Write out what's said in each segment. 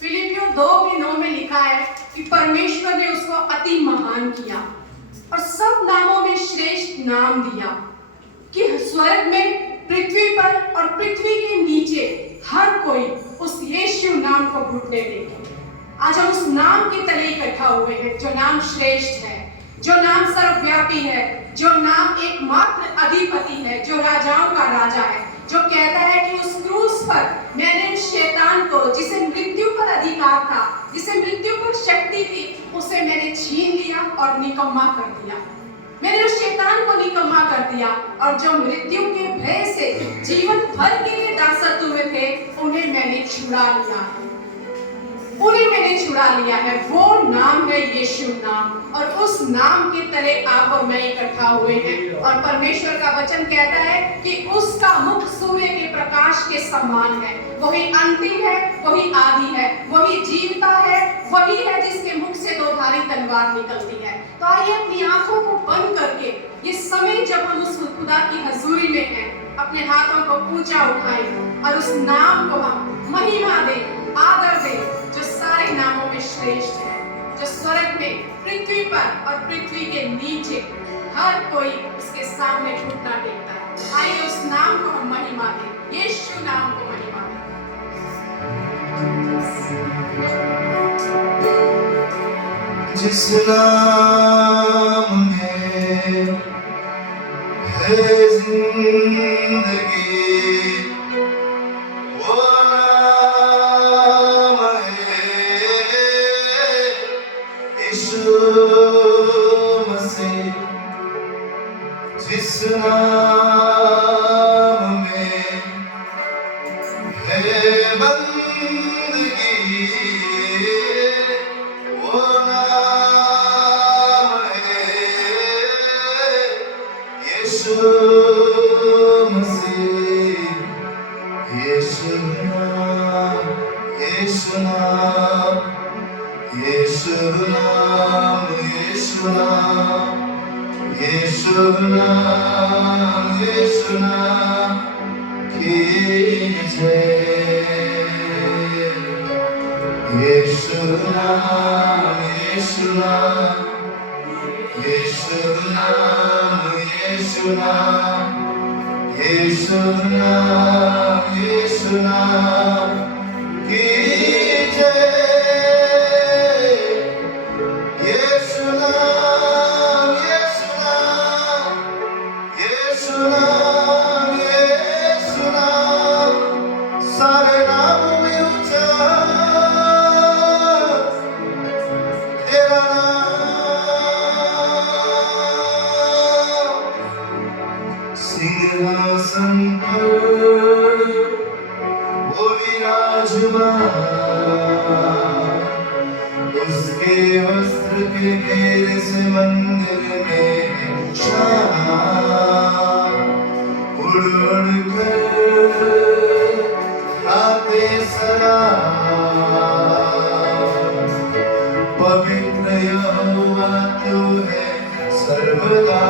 फिलिपियों 2:9 में लिखा है कि परमेश्वर ने उसको अति महान किया और सब नामों में श्रेष्ठ नाम दिया कि स्वर्ग में, पृथ्वी पर और पृथ्वी के नीचे हर कोई उस यीशु नाम को घुटने देखे। आज हम उस नाम के तले इकट्ठा हुए हैं जो नाम श्रेष्ठ है, जो नाम सर्वव्यापी है, जो नाम एकमात्र अधिपति है, जो राजाओं का राजा है, जो कहता है कि उस क्रूस पर मैंने उस शैतान को, जिसे मृत्यु पर अधिकार था, जिसे मृत्यु पर शक्ति थी, उसे मैंने छीन लिया और निकम्मा कर दिया। मैंने उस शैतान को निकम्मा कर दिया और जो मृत्यु के भय से जीवन भर के लिए दासत्व में थे, उन्हें मैंने छुड़ा लिया है। उन्हें मैंने छुड़ा लिया है। वो नाम है यीशु नाम, और उस नाम के तले आप और मैं इकट्ठा हुए हैं। और परमेश्वर का वचन कहता है कि उसका मुख सूर्य के प्रकाश के समान है। वही अंतिम है, वही आदि है, वही जीवता है, वही है जिसके मुख से दो धारी तलवार निकलती है। तो आइए अपनी आंखों को बंद करके ये समय जब हम उस खुदा की हजूरी में हैं, अपने हाथों को ऊंचा उठाएं और उस नाम को हम महिमा दें, आदर दें, जो सारे नामों में श्रेष्ठ है, जो स्वर्ग में, पृथ्वी पर और पृथ्वी के नीचे हर कोई उसके सामने घुटना टेकता है। आइए उस नाम को हम महिमा दें, यीशु नाम को महिमा दें। जिस नाम में है जिंदगी, वो नाम है यीशु मसीह। जिस नाम में है बंदगी, वो नाम है यीशु मसीह। यीशु नाम, यीशु नाम, यीशु नाम, यीशु नाम, यीशु नाम, यीशु नाम की जय। यीशु नाम, यीशु नाम, यीशु नाम, यीशु नाम, यीशु नाम, यीशु नाम की जय। यीशु नाम, यीशु नाम, यीशु नाम, यीशु नाम, सारे नाम में ऊंचा तेरा नाम। सिंहासन पर वो विराजमान, उसके वस्त्र के घेर से मंदिर में शान। उड़ उड़ कर आते सलाम, पवित्र यहोवा तू है सर्वदा।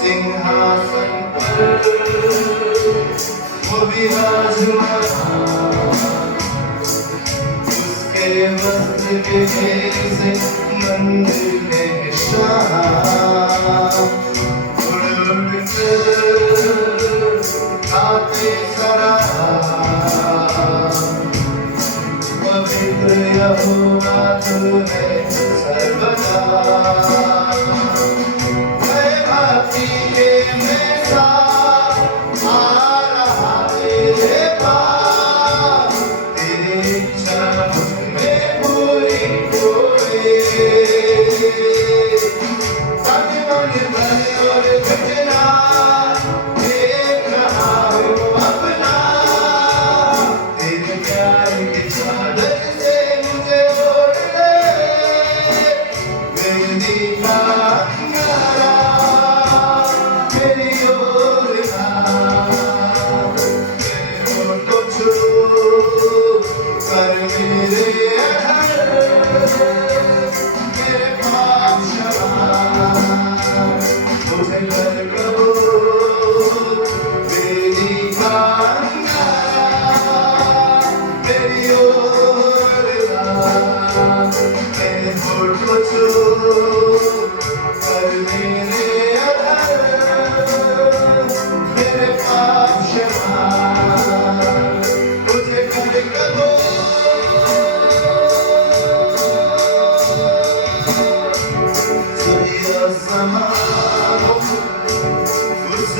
सिंहासन पर वो विराजमान, उसके वस्त्र के घेर से मंदिर में शान। उड़ उड़ कर आते सलाम, पवित्र यहोवा तू है सर्वदा। मैं भाती के में सा आ रहा तेरे पास, तेरी इच्छा में पूरी होए। तन मन धन और घटना देख रहा हूँ अपना, तेरे प्यार के चादर से मुझे ओढ़ ले। मेरी दीवाना मेरी ओर आ, मेरे होठों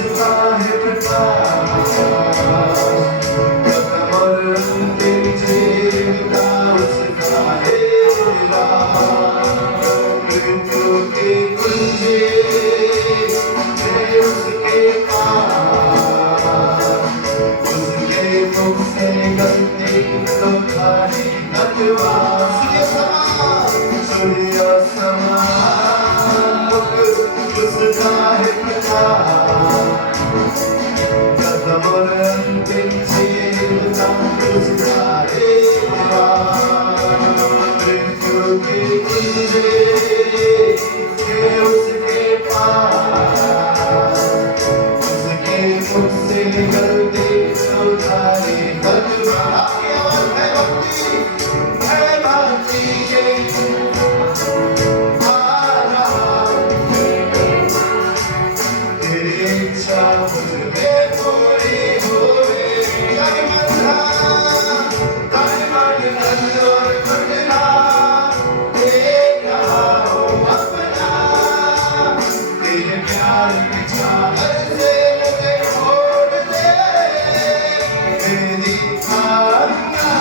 उसका है प्रकाश कदम और अंतिम जीवता उसका है राज मृत्यु की कुंजी है उसके पास उसके मुख से गंदी तो खाली नटवा सूर्य समान मुख उसका है प्रकाश कदम और अंतिम जीवता उसका है राज मृत्यु की कुंजी है उसके पास उसके मुख से निकलते उठाने तलवा है भक्ति के तेरी इच्छा मुझमें पूरी होवे तन मन धन और घटना देखा हो अपना तेरे प्यार की चादर से मुझे ओढ़ दे मेरी आंगना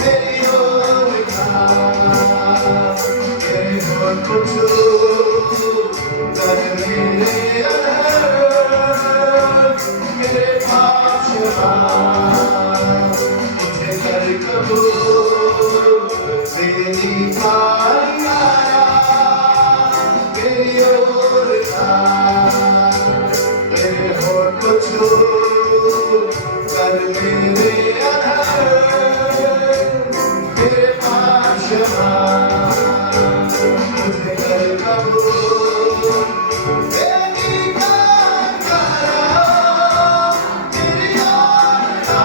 मेरी ओर का तेरे होठ को छू कर मेरे अंदर मेरे पास मुझे कर कबूल तेरी आंगना मेरी ओर का तेरे होठ को छू कर मेरे अंदर मेरे पास मुझे कर कबूल तेरी आंगना तेरी ओर का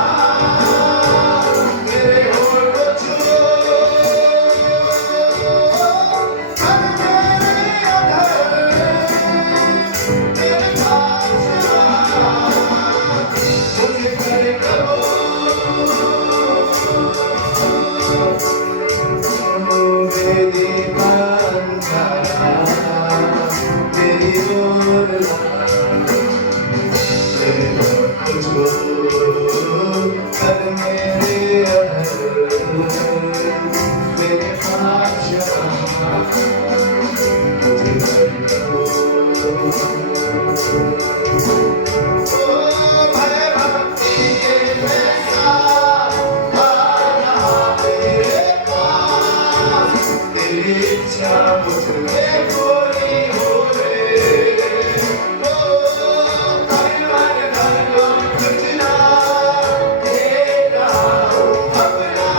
मेरे होठ को छू कर मेरे अंदर तेरे पास मुझे कर कबूल मेरी आंगना तेरी ओर तेरे होठ को छू कर मेरे अंदर मेरे पास मुझे कर ओ भय भक्ति के वैसा आना तेरे पास तेरी इच्छा मुझमें पूरी होवे ओ तन मन धन और घटना देखा हो अपना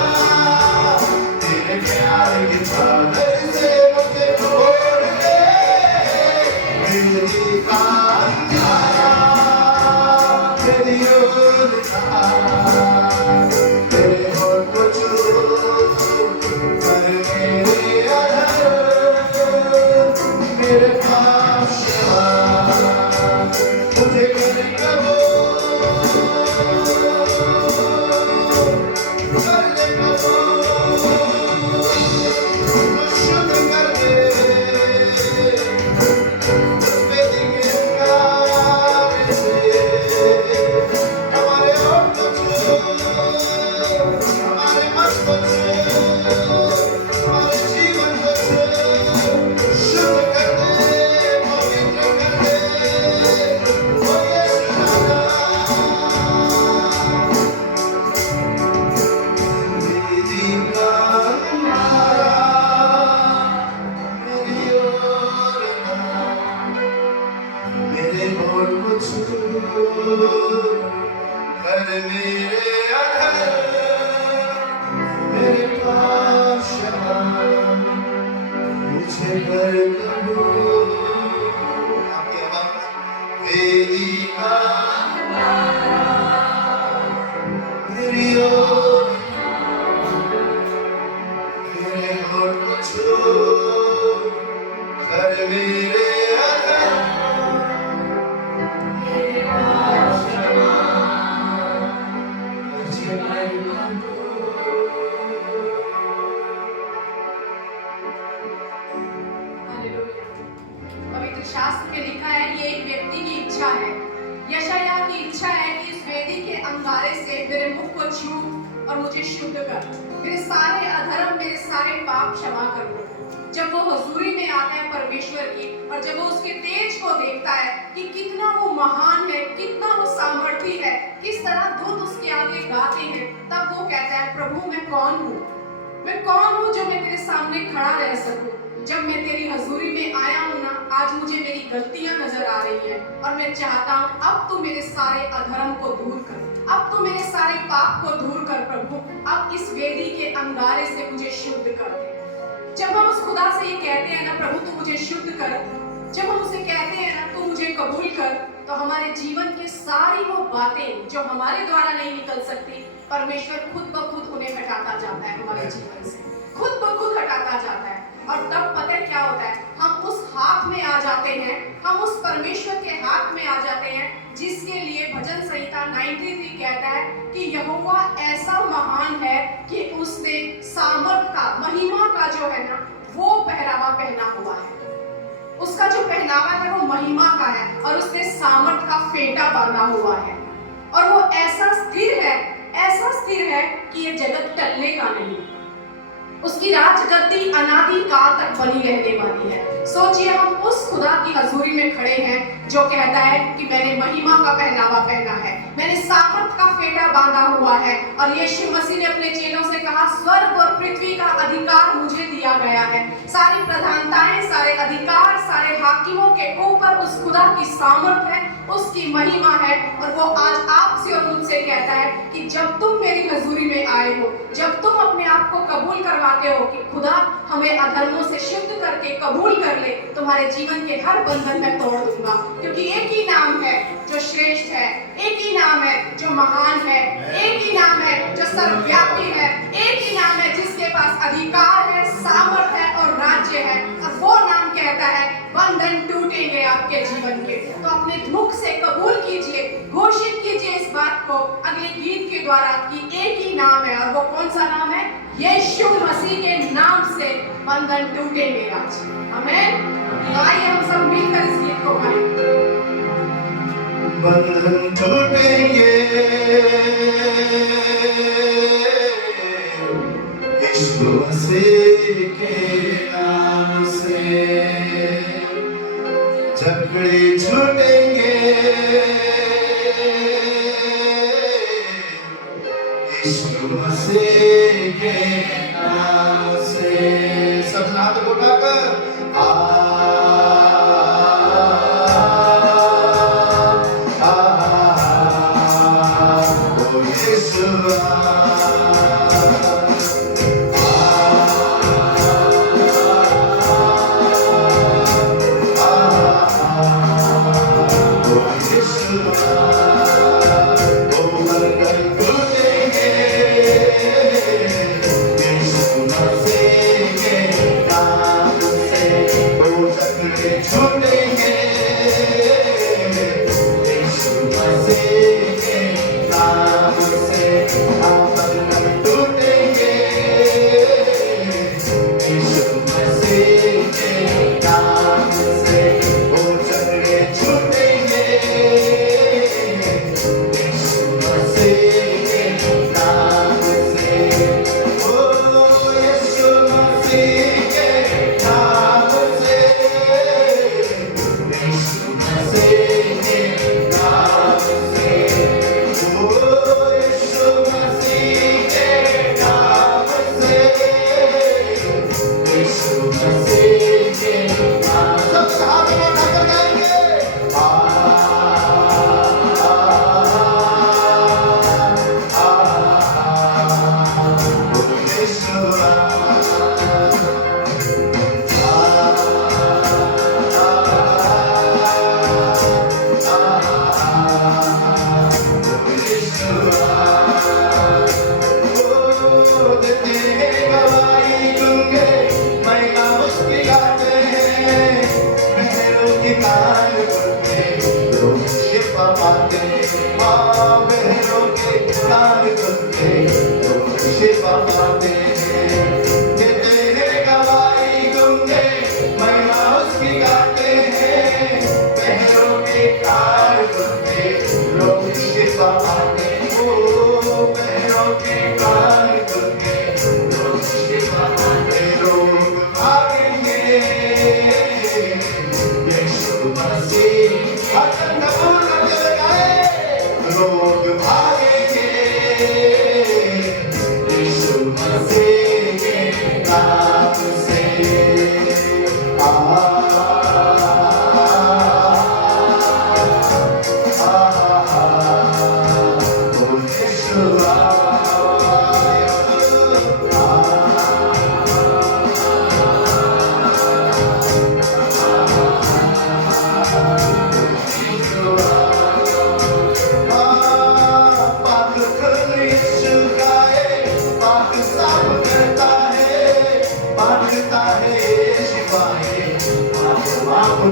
तेरे प्यार की चादर से मुझे ओढ़ ले मेरी आंगना तेरी ओर का तेरे होठ को छू कर मेरे अंदर मेरे पास मुझे कर कबूल कर ले कबूल शुद्ध कर दे उसमें दिखे प्यार से हमारे होठ को छू हमारे मन को छू हमारे जीवन को छू शुद्ध कर दे पवित्र कर दे ओ यीशु नाम मेरी आंगना मेरी ओर मेरे होठ को छू कर मेरे अंदर मेरे पास मुझे कर कबूल आपकी आवाज मेरी आंगना मेरी ओर मेरे होठ को छू कर मेरे अंदर मेरे पास मुझे कर हालेलुया। पवित्र शास्त्र में लिखा है, ये एक व्यक्ति छू और मुझे शुद्ध कर। मेरे सारे अधर्म, मेरे सारे पाप क्षमा कर दो। जब वो हजूरी में आता है परमेश्वर की, और जब वो उसके तेज को देखता है कि कितना वो महान है, कितना वो सामर्थी है, किस तरह दूत उसके आगे गाते हैं, तब वो कहता है, प्रभु मैं कौन हूँ? मैं कौन हूँ जो मैं तेरे सामने खड़ा रह सकूं? जब मैं तेरी हजूरी में आया हूँ ना, आज मुझे मेरी गलतियां नजर आ रही है और मैं चाहता हूँ अब तू मेरे सारे अधर्म को दूर कर, अब तू मेरे सारे पाप को दूर कर प्रभु। अब इस वेदी के अंगारे से मुझे शुद्ध कर दे। जब हम उस खुदा से ये कहते हैं ना, प्रभु तू मुझे शुद्ध कर, जब हम उसे कहते हैं ना तू मुझे कबूल कर, तो हमारे जीवन की सारी वो बातें जो हमारे द्वारा नहीं निकल सकती, परमेश्वर खुद ब खुद उन्हें हटाता जाता है हमारे जीवन से, खुद ब खुद हटाता जाता है। और तब पता है क्या होता है, हम उस हाथ में आ जाते हैं, हम उस परमेश्वर के हाथ में आ जाते हैं जिसके लिए भजन संहिता 93 कहता है कि यहोवा ऐसा महान है कि उसने सामर्थ का, महिमा का जो है ना, वो पहरावा पहना हुआ है। उसका जो पहनावा है वो महिमा का है और उसने सामर्थ का फेटा बांधा हुआ है। और वो ऐसा स्थिर है, ऐसा स्थिर है कि ये जगत टलने का नहीं। उसकी राजगद्दी अनादि काल तक बनी रहने वाली है। सोचिए हम उस खुदा की हजूरी में खड़े हैं जो कहता है कि मैंने महिमा का पहनावा पहना है, मैंने सामर्थ का फेटा बांधा हुआ है। और यीशु मसीह ने अपने चेलों से कहा, स्वर्ग और पृथ्वी का अधिकार मुझे दिया गया है। सारी प्रधानताएं, सारे अधिकार, सारे हाकिमों के ऊपर उस खुदा की सामर्थ है, उसकी महिमा है। और वो आज आपसे और मुझसे कहता है कि जब तुम मेरी हजूरी में आए हो, जब तुम अपने आप को कबूल करवाते हो कि खुदा हमें अधर्मों से शुद्ध करके कबूल कर ले, तुम्हारे जीवन के हर बंधन मैं तोड़ दूंगा। क्योंकि एक ही नाम है जो श्रेष्ठ है, एक ही नाम है जो महान है, एक ही नाम है जो सर्वव्यापी है, एक ही नाम है जिसके पास अधिकार है, सामर्थ है और राज्य है। और वो नाम कहता है बंधन टूटेंगे आपके जीवन के। तो अपने मुख से कबूल कीजिए, घोषित कीजिए इस बात को अगले गीत के द्वारा कि एक ही नाम है। और वो कौन सा नाम है? यीशु मसीह के नाम से बंधन टूटेंगे आज। आमीन। तो आइए हम सब मिलकर इस गीत को गाएं। बंधन टूटेंगे यीशु मसीह के नाम से, झगड़े छूटेंगे यीशु मसीह के नाम से। सब हाथ उठाकर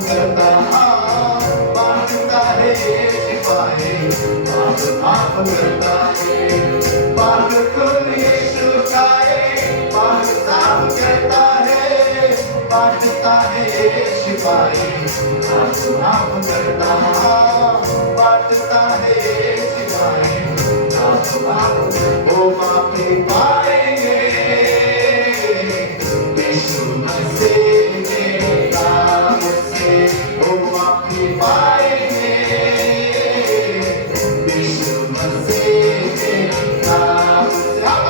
करता बांटता है सिपाही माफ करता है पाप खुद यीशु का पाप साफ करता है बांटता है सिपाही माफ करता बांटता है सिपाही वो माफी पाएंगे यीशु मसीह के नाम से वो माफी पाएंगे यीशु मसीह के नाम से आप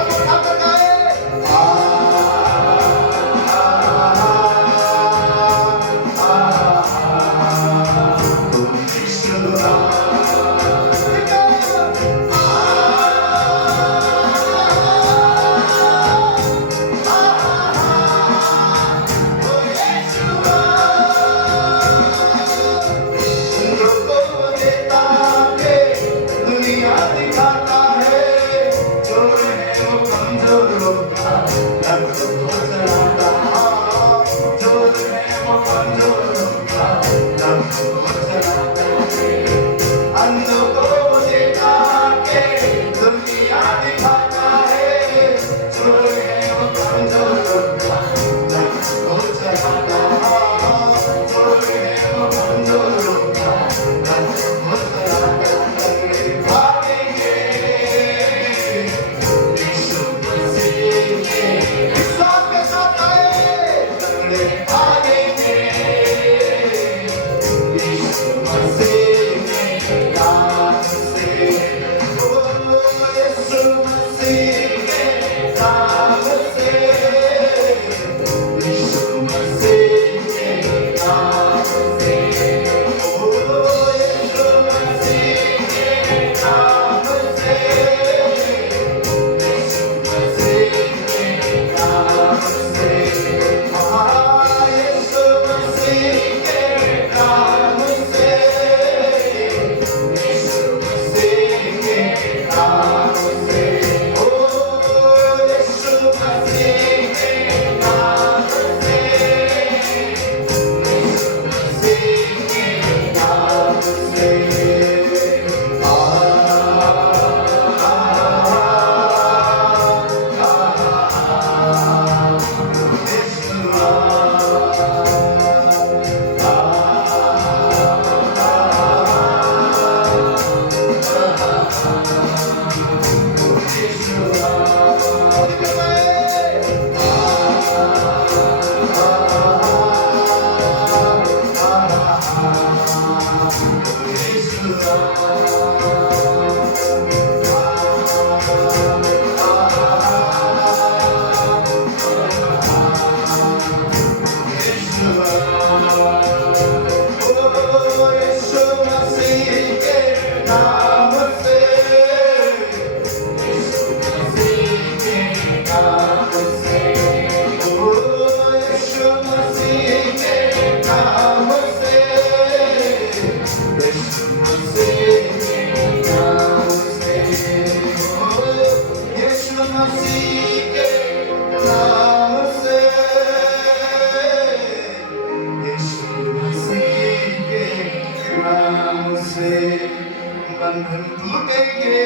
बंधन टूटेंगे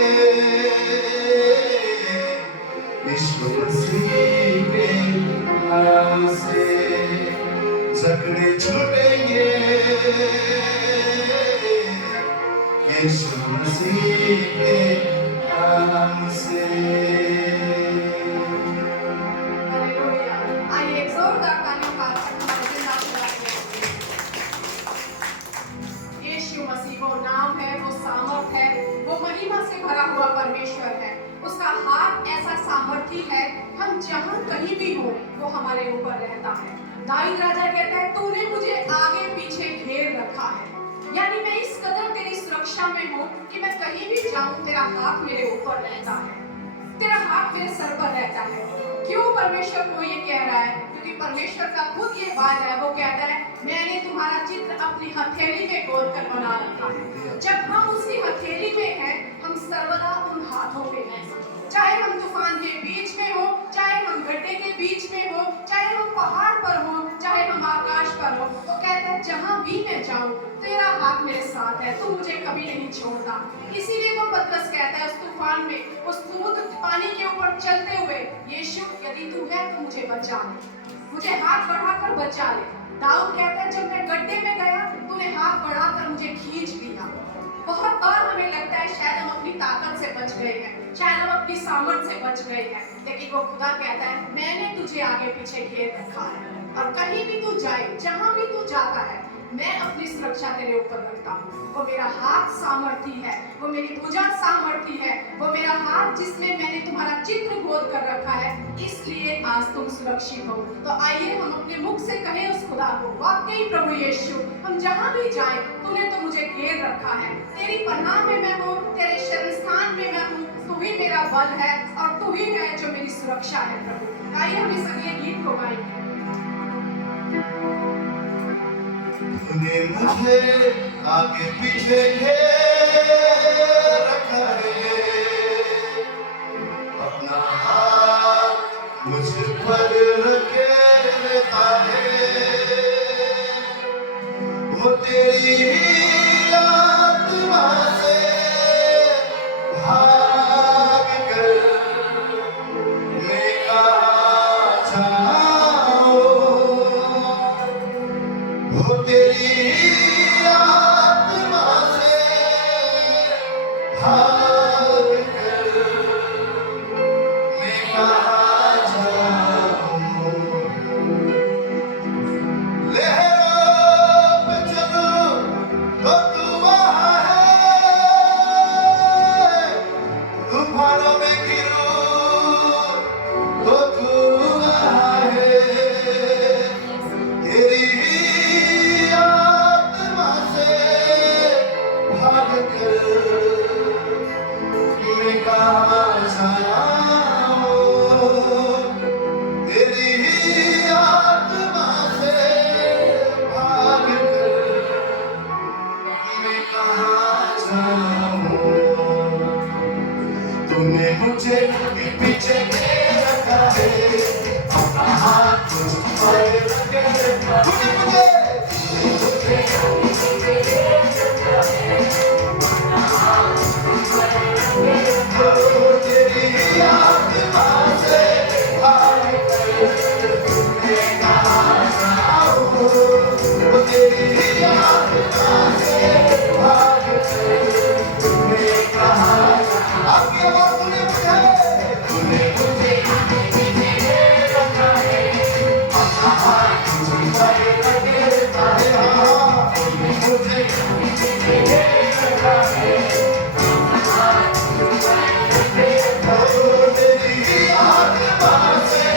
यीशु मसीह के नाम से झगड़े छूटेंगे यीशु मसीह के नाम से। आइए एक जोरदार तालियों का हमारे जिंदा चलाएंगे। यीशु मसीह वो नाम है, वो सामर्थ है, वो महिमा से भरा हुआ परमेश्वर है। उसका हाथ ऐसा सामर्थी है, हम जहाँ कहीं भी हो वो हमारे ऊपर रहता है। दाऊद राजा कहता है, तूने मुझे आगे पीछे घेर रखा है, यानी मैं इस कदर तेरी सुरक्षा में हूँ कि मैं कहीं भी जाऊँ तेरा हाथ मेरे ऊपर रहता है, तेरा हाथ मेरे सर पर रहता है। क्यों परमेश्वर को ये कह रहा है? क्योंकि परमेश्वर का खुद ये बात है, वो कहता है मैंने तुम्हारा चित्र अपनी हथेली में कोर कर बना रखा है। जब हम उसकी हथेली में हैं, हम सर्वदा उन हाथों पे हैं। चाहे हम तूफान के बीच में हो, चाहे हम गड्ढे के बीच में हो, चाहे हम पहाड़ पर हो, चाहे हम आकाश पर हो, वो कहता है जहां भी जाऊं, तेरा हाथ मेरे साथ है, तू मुझे कभी नहीं छोड़ता। इसीलिए तो पतरस कहता है उस तूफान में, उस समुद्र पानी के ऊपर चलते हुए, यीशु यदि तू है तो मुझे बचा ले, मुझे हाथ बढ़ाकर बचा ले। दाऊद कहता है जब मैं गड्ढे में गया तूने हाथ बढ़ाकर मुझे खींच लिया। बहुत बार हमें लगता है शायद हम अपनी ताकत से बच गए हैं, शायद हम अपनी सामर्थ से बच गए हैं, लेकिन वो खुदा कहता है मैंने तुझे आगे पीछे घेर रखा है और कहीं भी तू जाए, जहां भी तू जाता है, मैं अपनी सुरक्षा तेरे ऊपर रखता हूँ। वो मेरा हाथ सामर्थी है, वो मेरी भुजा सामर्थी है, वो मेरा हाथ जिसमें मैंने तुम्हारा चित्र बोध कर रखा है, इसलिए आज तुम सुरक्षित हो। तो आइए हम अपने मुख से कहें उस खुदा को, वाकई प्रभु यीशु, हम जहां भी जाए तूने तो मुझे घेर रखा है, तेरी पनाह में मैं हूँ, तेरे शरण स्थान में मैं हूँ, तू ही मेरा बल है और तू ही है जो मेरी सुरक्षा है। प्रभु आइए हम इस अगले गीत को गाएंगे। तूने मुझे आगे पीछे घेर रखा है, अपना हाथ मुझ पर रखे रहता है। वो तेरी ही आत्मा से भाग कर मैं कहाँ जाऊं। वो तेरी आत्मा से भाग कर मैं कहाँ जाऊं। लहरों पे चलूं तो तू वहाँ है, तूफानों में गिरूं तो तू वहाँ है। तेरी ही आत्मा से भाग कर मैं कहाँ जाऊं। तेरी ही आत्मा से भाग कर मैं कहाँ जाऊं। तूने मुझे पीछे घेर रखा है, अपना हाथ मुझ पर रखे है। तूने मुझे तेरी ही आत्मा से भाग कर मैं कहाँ जाऊं। वो तेरी ही आत्मा से भाग कर मैं कहाँ जाऊं। आपकी आवाज़ तूने मुझे रखा है, अपना हाथ मुझ पर रखे रहता है। तूने मुझे रखा है, तेरी ही आत्मा से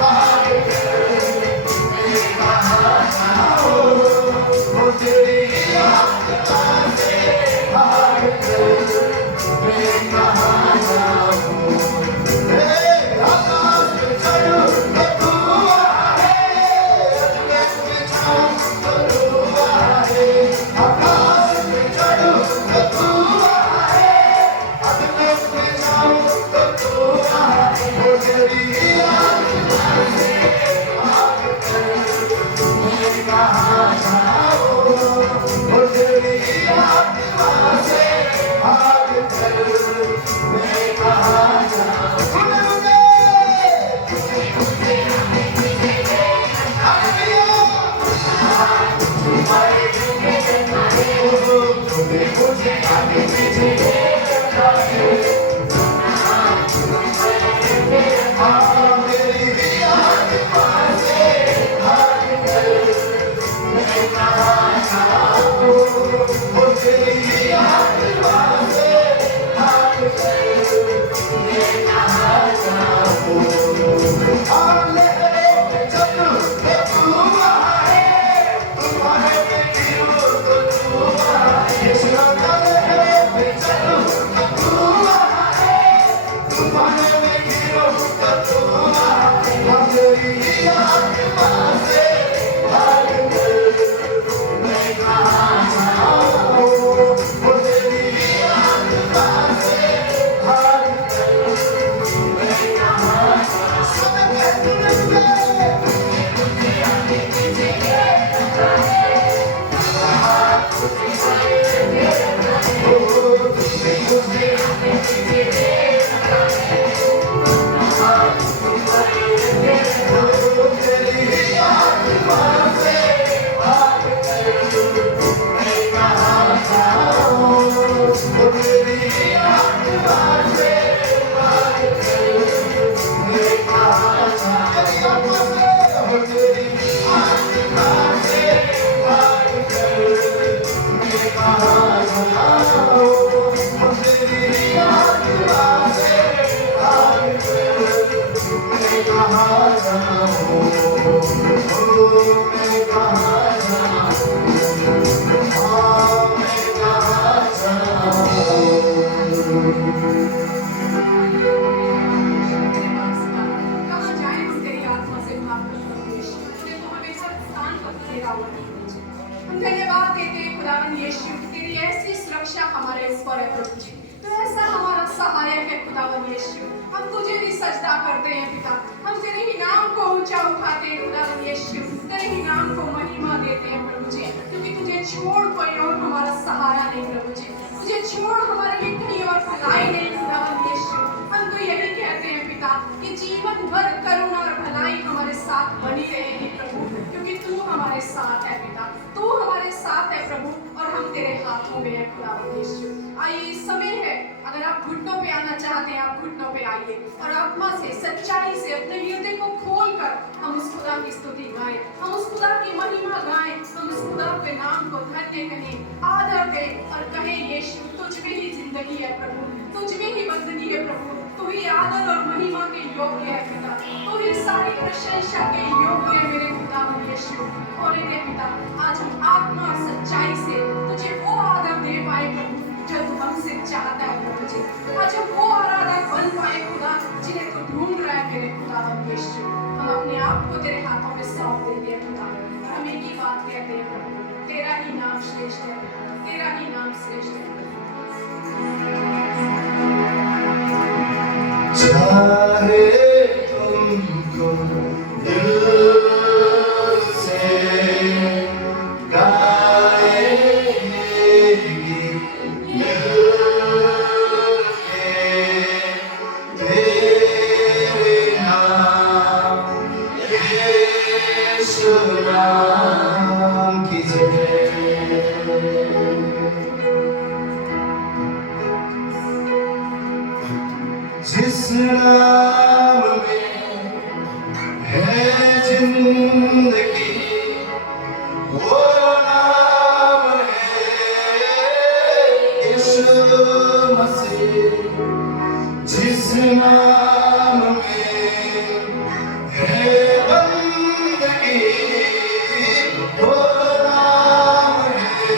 भाग कर मैं कहाँ जाऊं। वो तेरी ही आत्मा से भाग कर मैं कहाँ जाऊं। आकाश में चढ़ूं तो तू वहाँ है, जन्नत में जाऊं तो तू वहाँ है। आकाश में चढ़ूं तो तू वहाँ है, जन्नत में जाऊं तो तू वहाँ है। वो तेरी ही आत्मा से भाग कर मैं कहाँ जाऊं। वो तेरी ही आत्मा से भाग कर मैं कहाँ जाऊं। तूने मुझे तूने मुझे आगे पीछे रखा है, तेरी ही आत्मा से भाग कर मैं कहाँ जाऊं। वो तेरी ही आत्मा से भाग कर मैं कहाँ जाऊं। लहरों पे चलूं तो तू वहाँ है, तूफानों में गिरूं तो तू वहाँ है। लहरों पे चलूं तो तू वहाँ वो तेरी आत्मा से पार कर मैं कहाँ जाऊँ वो तेरी आत्मा से पार कर मैं कहाँ जाऊँ वो तेरी आत्मा से पार कर मैं कहाँ जाऊँ मैं कहाँ जाऊँ मैं कहाँ जाऊँ कहाँ जाएं हम तेरी आत्मा से भागकर प्रभु यीशु, तूने तो हमेशा स्थान पर घेरा हुआ है प्रभु जी। हम धन्यवाद देते हैं खुदावन यीशु कि तेरी ऐसी सुरक्षा हमारे ऊपर है प्रभु जी। तो ऐसा हमारा सहायक है खुदावन यीशु। हम तुझे भी सजदा करते हैं पिता। हम तेरे ही नाम को ऊंचा उठाते हैं खुदावन यीशु। तेरे ही नाम को महिमा देते हैं प्रभु जी, क्योंकि तुझे छोड़ कोई और हमारा सहारा नहीं प्रभु जी। तुझे छोड़ हमारे लिए कहीं और भलाई नहीं खुदावन यीशु। हम तो यही कहते हैं पिता कि जीवन भर करुणा और भलाई हमारे साथ बनी रहेगी प्रभु, क्योंकि तू हमारे साथ है पिता। तू हमारे साथ है प्रभु और हम तेरे हाथों में है खुदावन यीशु। आइए इस समय है, अगर आप घुटनों पे आना चाहते हैं आप घुटनों पे आइए और आत्मा से सच्चाई से अपने हृदय को खोलकर हम उस खुदा की स्तुति गाएं, हम उस खुदा की महिमा गाएं, हम उस खुदा के नाम को धन्य कहें, आदर दें और कहें यीशु तुझ में ही जिंदगी है प्रभु, तुझ में ही बंदगी है प्रभु। तू ही आदर और महिमा के योग्य है पिता। तू ही सारी प्रशंसा के योग्य है मेरे खुदावन यीशु। और हे पिता आज हम आत्मा और सच्चाई से तुझे वो आदर दे पाए प्रभु जो तू हमसे चाहता है प्रभु जी। आज हम वो आराधक बन पाए खुदा जिन्हें तू ढूंढ रहा है मेरे खुदावन यीशु। हम अपने आप को तेरे हाथों में सौंप देते हैं खुदा और हम एक ही बात कहते हैं प्रभु तेरा ही नाम श्रेष्ठ है, तेरा ही नाम श्रेष्ठ है। चाहे तुमको दिल से गाएगी तेरे नाम यीशु नाम की जय। जिस नाम में है जिंदगी वो नाम है यीशु मसीह। जिस नाम में है बंदगी वो नाम है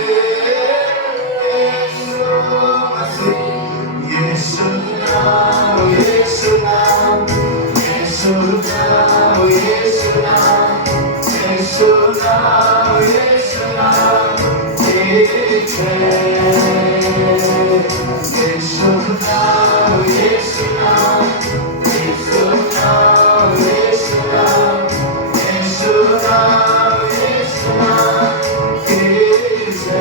यीशु मसीह। यीशु नाम यीशु नाम यीशु नाम यीशु नाम यीशु नाम यीशु नाम एक है। यीशु नाम यीशु नाम यीशु नाम यीशु नाम यीशु नाम यीशु नाम एक है।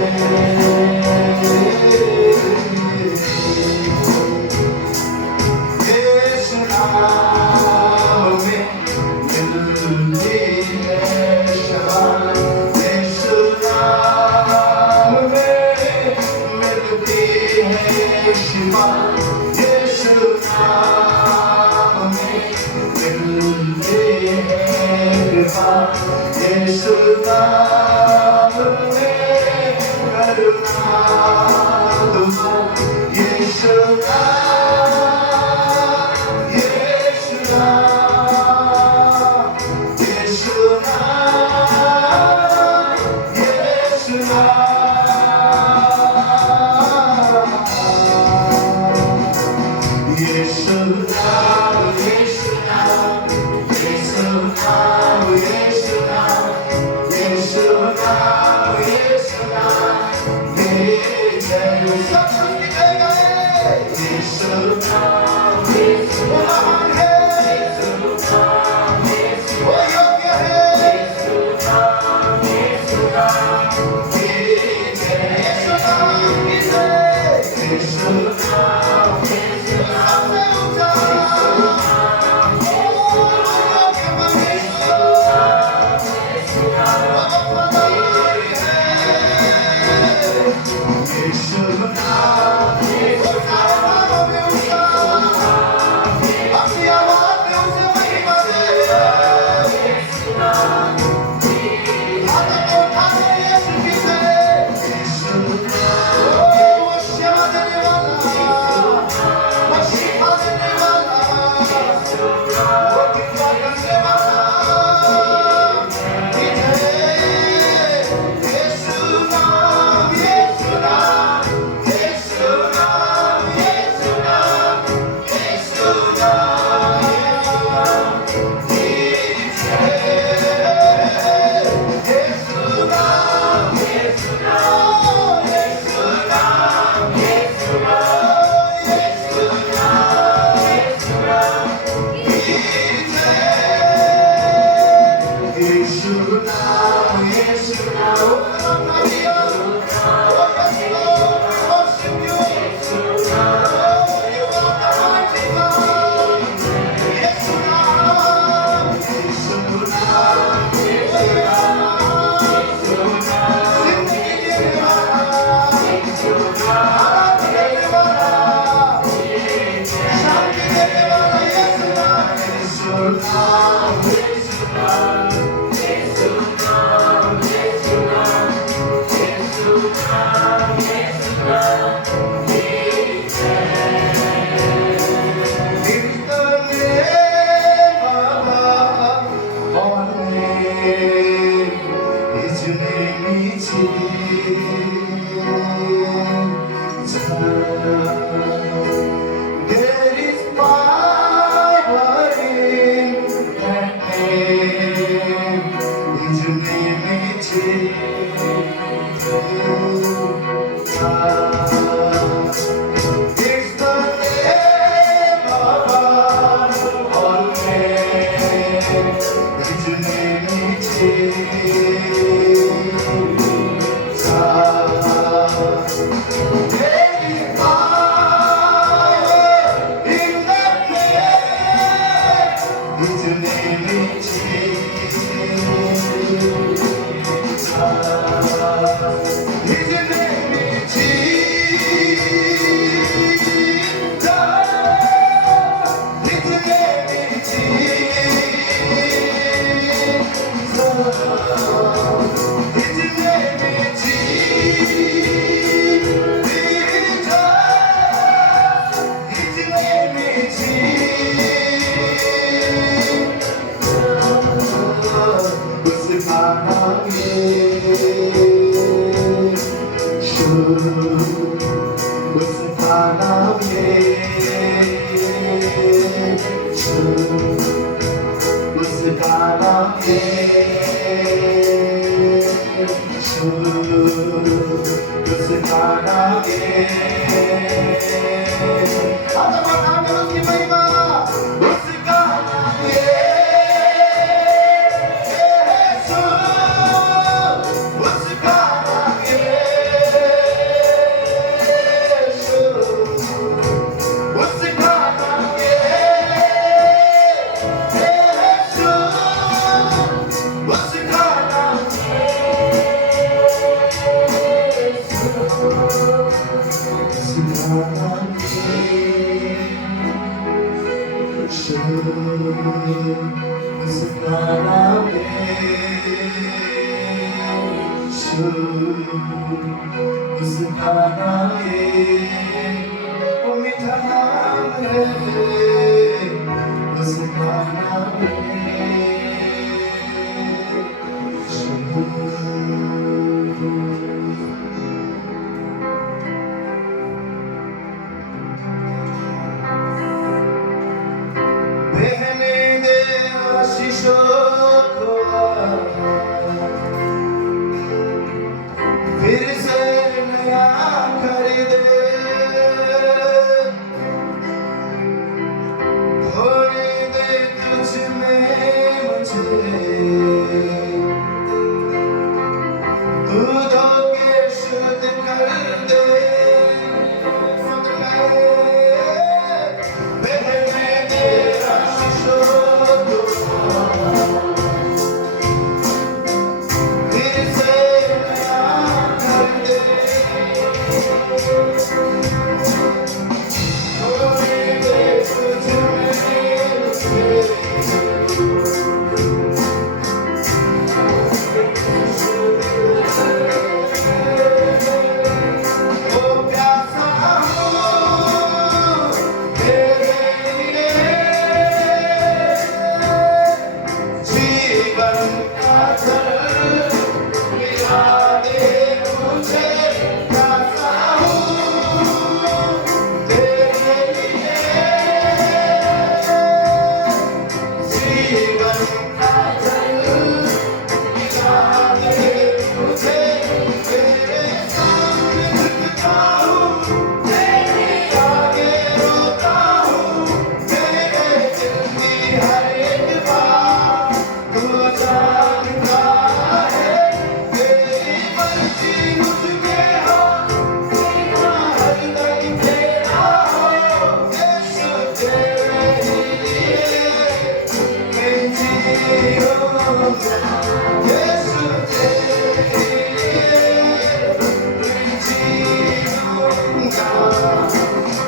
यीशु नाम में मिलती है शान। यीशु नाम में मिलती है शिफा। यीशु नाम में मिलती है कृपा। यीशु नाम में करुणा तुझको। यीशु Yeshua There is power in that name. His name is Jesus. It's the name above all names. His name is Jesus. There is power in that name. His name is Jesus. His name is Jesus. His name is Jesus. His name is Jesus. His name is Jesus. उसका नाम यीशु, उसका नाम यीशु, उसका नाम यीशु, उसका नाम यीशु। आत्मा नाम है उसकी महिमा, उसका नाम यीशु, उसका नाम यीशु, उसका नाम यीशु, उसका नाम उसका नाम वो मीठा नाम है, उसका नाम बहने दे आशीषों को फिर से नया कर दे, धोने दे तुझ में मुझे, तू धो के शुद्ध कर दे।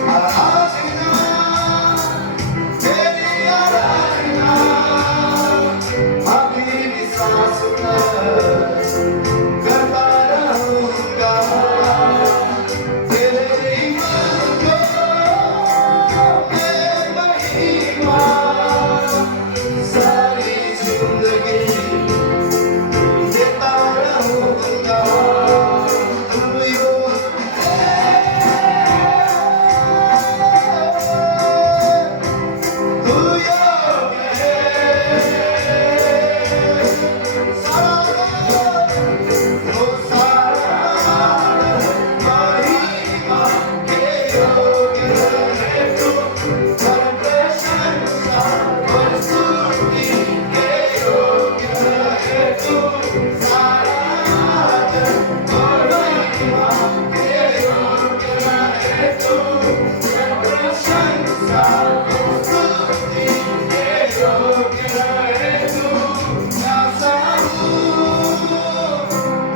आराधना तेरी आराधना अभी सांस करता रहूंगा तेरे इमान को मैं महिमा सारी जिंदगी देता रहूंगा तू योग तू योग सारा वो सारा महिमा के योग है तू हर प्रशंसा और स्तुति के योग है तू सारा और महिमा के योग है तू हर प्रशंसा और स्तुति के योग है तू ऐसा हूँ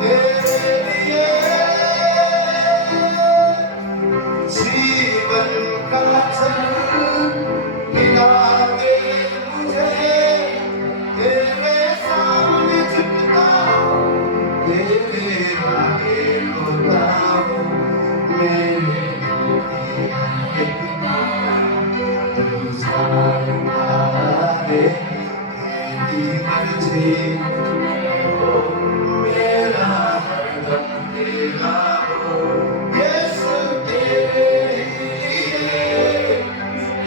तेरे लिए जीवन का जल मिला दे मुझे तेरे सामने झुकता हूँ तेरे आगे होता हूँ मेरे आगे तू जानता है तेरी मर्जी हो मेरा हरदम तेरा हो यीशु तेरे लिए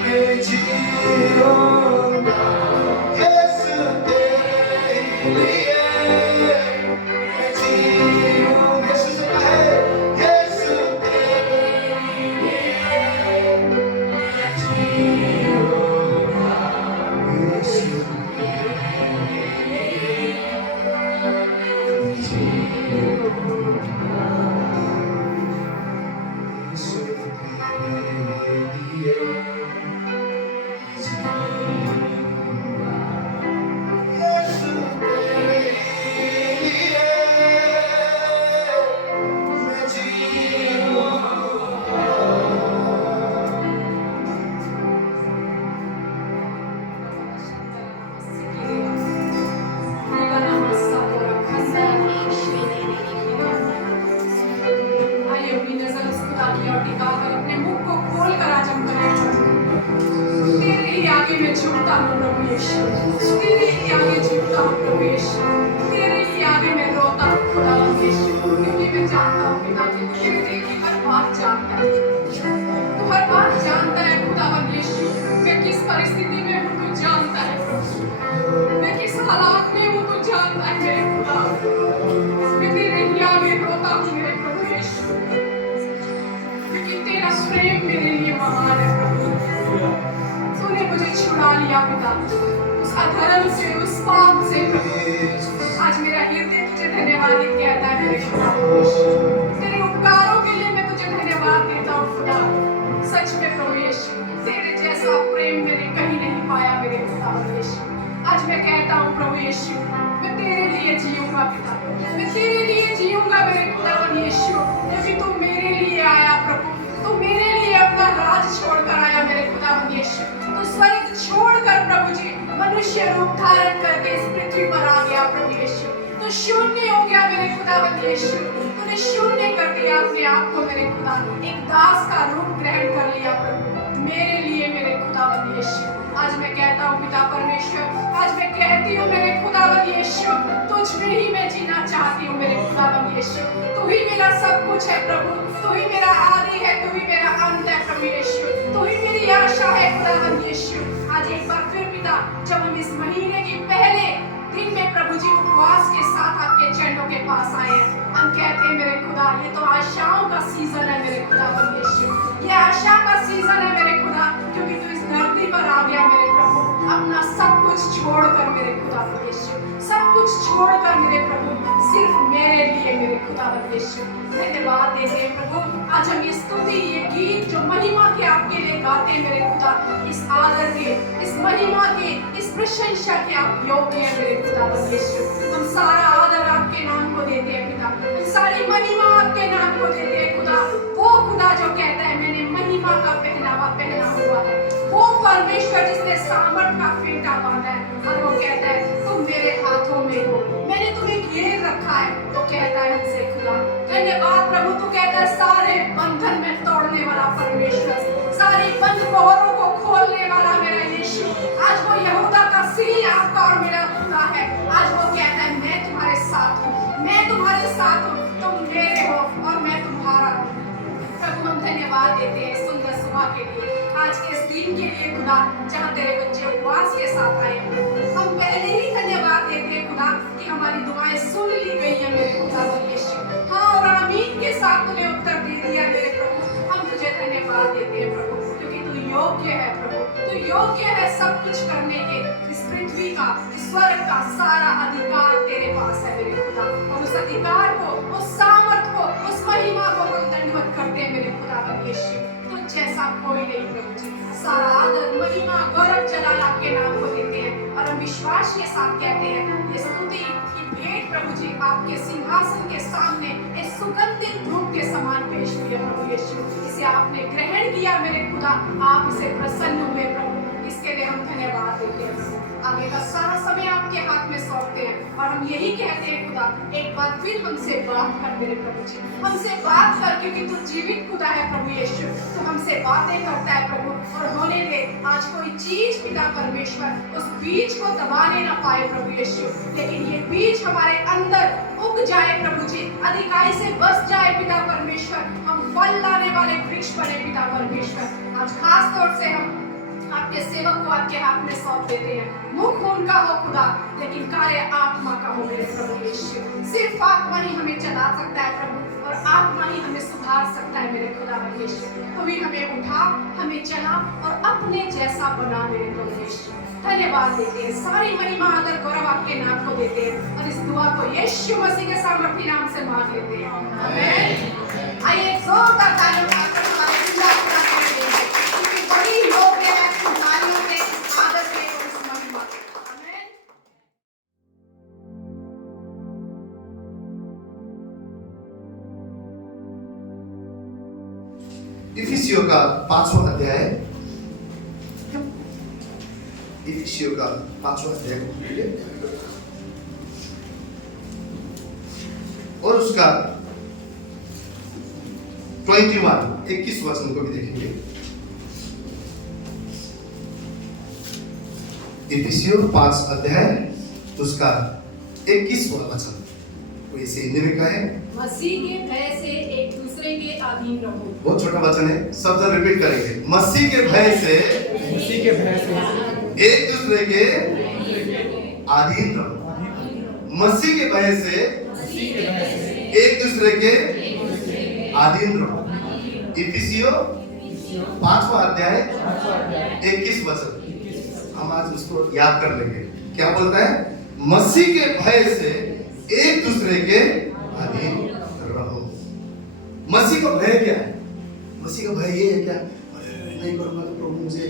मैं जीऊंगा यीशु तेरे लिए मैं जीऊंगा यीशु से कहे यीशु तेरे लिए मैं जीऊंगा यीशु आइए अपनी नजर उस खुदा की ओर टिकाकर अपने मुख को खोलकर आज हम करें तेरे ही आगे मैं झुकता हूँ प्रभु यीशु तेरे ही आगे झुकता हूँ प्रभु यीशु तेरे ही आगे मैं रोता हूँ खुदा यीशु क्योंकि मैं जानता हूँ पिता कि तू मेरे दिल की हर बात जानता है तू हर बात जानता है खुदावन यीशु मैं किस परिस्थिति में हूँ तू जानता है प्रभु मैं किस हालात में हूँ तू जानता है मेरे खुदा मैं तेरे ही आगे रोता हूँ मेरे प्रभु यीशु क्योंकि तेरा प्रेम मेरे लिए महान है प्रभु तूने मुझे छुड़ा लिया पिता उस अधर्म से उस पाप से प्रभु आज मेरा हृदय तुझे धन्यवाद कहता है मेरे खुदा तेरे उपकारों के लिए मैं तुझे धन्यवाद देता हूँ खुदा सच में प्रभु यीशु तेरे जैसा प्रेम मैंने कहीं नहीं पाया मेरे खुदा यीशु आज मैं कहता हूँ प्रभु यीशु मैं तेरे लिए जीऊंगा पिता मैं तेरे लिए जीऊंगा मेरे खुदा यीशु क्योंकि तू मेरे लिए आया प्रभु तू मेरे लिए अपना राज छोड़कर आया मेरे खुदा यीशु तू स्वर्ग छोड़कर प्रभु जी मनुष्य रूप धारण करके इस पृथ्वी पर आ गया प्रभु यीशु तू शून्य हो गया मेरे खुदा यीशु तूने शून्य कर दिया अपने आप को मेरे खुदा एक दास का रूप ग्रहण कर लिया प्रभु मेरे लिए मेरे खुदा यीशु आज मैं कहता हूँ पिता परमेश्वर आज मैं कहती हूँ मेरे खुदा यीशु तुझ में ही मैं जीना चाहती हूँ मेरे खुदा यीशु तू ही मेरा सब कुछ है प्रभु तू ही मेरा आदि है तू ही मेरा अंत है प्रभु यीशु तू ही मेरी आशा है खुदा यीशु आज एक बार फिर पिता जब हम इस महीने के पहले दिन में प्रभु जी उपवास के साथ आपके चरणों के पास आए हैं हम कहते हैं मेरे खुदा ये तो आशाओं का सीजन है मेरे खुदा यीशु ये आशा का सीजन है मेरे खुदा क्योंकि तू इस धरती पर आ गया मेरे प्रभु अपना सब कुछ छोड़कर मेरे खुदा यीशु सब कुछ छोड़कर मेरे प्रभु सिर्फ मेरे लिए मेरे खुदा यीशु धन्यवाद देते हैं प्रभु आज हम ये स्तुति ये गीत जो महिमा के आपके लिए गाते हैं मेरे खुदा इस आदर के इस महिमा के इस प्रशंसा के आप योग्य हैं मेरे खुदा यीशु हम सारा आदर आपके नाम को देते हैं पिता हम सारी महिमा आपके नाम को देते हैं खुदा वो खुदा जो कहता है मैंने कहता है हमसे खुदा। धन्यवाद प्रभु, तू कहता है सारे बंधन में तोड़ने वाला परमेश्वर, सारे बंद मोहरों को खोलने वाला मेरा यीशु। आज वो यहूदा का सिंह आपका और मेरा खुदा है। आज वो कहता है मैं तुम्हारे साथ हूँ, मैं तुम्हारे साथ हूँ, तुम मेरे हो और मैं तुम्हारा हूँ। प्रभु हम धन्यवाद देते हैं सुंदर सुबह के लिए, आज के इस दिन के लिए खुदा, जहाँ तेरे बच्चे उपवास के साथ आए हैं। हम पहले ही धन्यवाद देते हैं खुदा कि हमारी दुआएं सुन ली गई है मेरे खुदा यीशु। हाँ और आमीन के साथ तूने उत्तर दे दिया मेरे प्रभु। हम तुझे धन्यवाद देते हैं प्रभु, क्योंकि तू योग्य है प्रभु, तू योग्य है सब कुछ करने के। इस पृथ्वी का, इस स्वर्ग का सारा अधिकार तेरे पास है मेरे खुदा, और उस अधिकार को, उस सामर्थ को, उस महिमा को हम दंडवत करते हैं मेरे खुदा यीशु। तो जैसा कोई नहीं प्रभु जी, सारा आदर, महिमा, गौरव, जलाल आपके नाम को देते हैं। और हम विश्वास के साथ कहते हैं ये स्तुति की भेंट प्रभु जी आपके सिंहासन के सामने इस सुगंधित धूप के समान पेश हुई है प्रभु यीशु। इसे आपने ग्रहण किया मेरे खुदा, आप इसे प्रसन्न हुए प्रभु, इसके लिए हम धन्यवाद देते हैं प्रभु। आगे का सारा समय आपके हाथ में सौंपते हैं और हम यही कहते हैं खुदा, एक बार फिर हमसे बात कर मेरे प्रभु जी, हमसे बात कर, क्योंकि तू जीवित खुदा है प्रभु यीशु। तो हमसे बातें करता है प्रभु, और होने दे आज कोई चीज पिता परमेश्वर उस बीज को दबाने ना पाए प्रभु यीशु, लेकिन ये बीज हमारे अंदर उग जाए प्रभु जी, अधिकाई से बस जाए पिता परमेश्वर, हम फल लाने वाले वृक्ष बने पिता परमेश्वर। आज खास तौर से हम आपके सेवक को आपके हाथ में सौंप देते हैं। मुख उनका हो खुदा, लेकिन कार्य आत्मा का हो मेरे प्रभु यीशु। सिर्फ आत्मा ही हमें चला सकता है प्रभु, और आत्मा ही हमें सुधार सकता है मेरे खुदा यीशु। तो भी हमें उठा, हमें चला और अपने जैसा बना मेरे प्रभु यीशु। धन्यवाद देते हैं, सारी महिमा आदर गौरव आपके नाम को देते हैं, और इस दुआ को यीशु मसीह के सामर्थी नाम से मांग लेते हैं, आमीन। आइए एक जोरदार तालियों का हमारे जिंदा खुदा के लिए, क्योंकि बड़ी योग्य है तालियों से आदर से और इस महिमा को, आमीन। इफिसियों का 5वां अध्याय, इफिसियों का 5वां अध्याय और उसका 21 वचन को भी देखेंगे। इफिसियों 5 अध्याय उसका 21वां वचन, वो इसे हिंदी में कहा है, मसीह के भय से एक दूसरे के अधीन रहो। बहुत छोटा वचन है, सब जन रिपीट करेंगे। मसीह के भय से एक दूसरे के अधीन रहो। मसीह के भय से एक दूसरे के अधीन रहो। इफिसियों 5वां अध्याय 21 वचन, हम आज उसको याद कर लेंगे। क्या बोलता है? मसीह के भय से एक दूसरे के अधीन रहो। मसीह का भय क्या है? मसीह का भय ये है क्या? अरे नहीं करूंगा तो प्रभु मुझे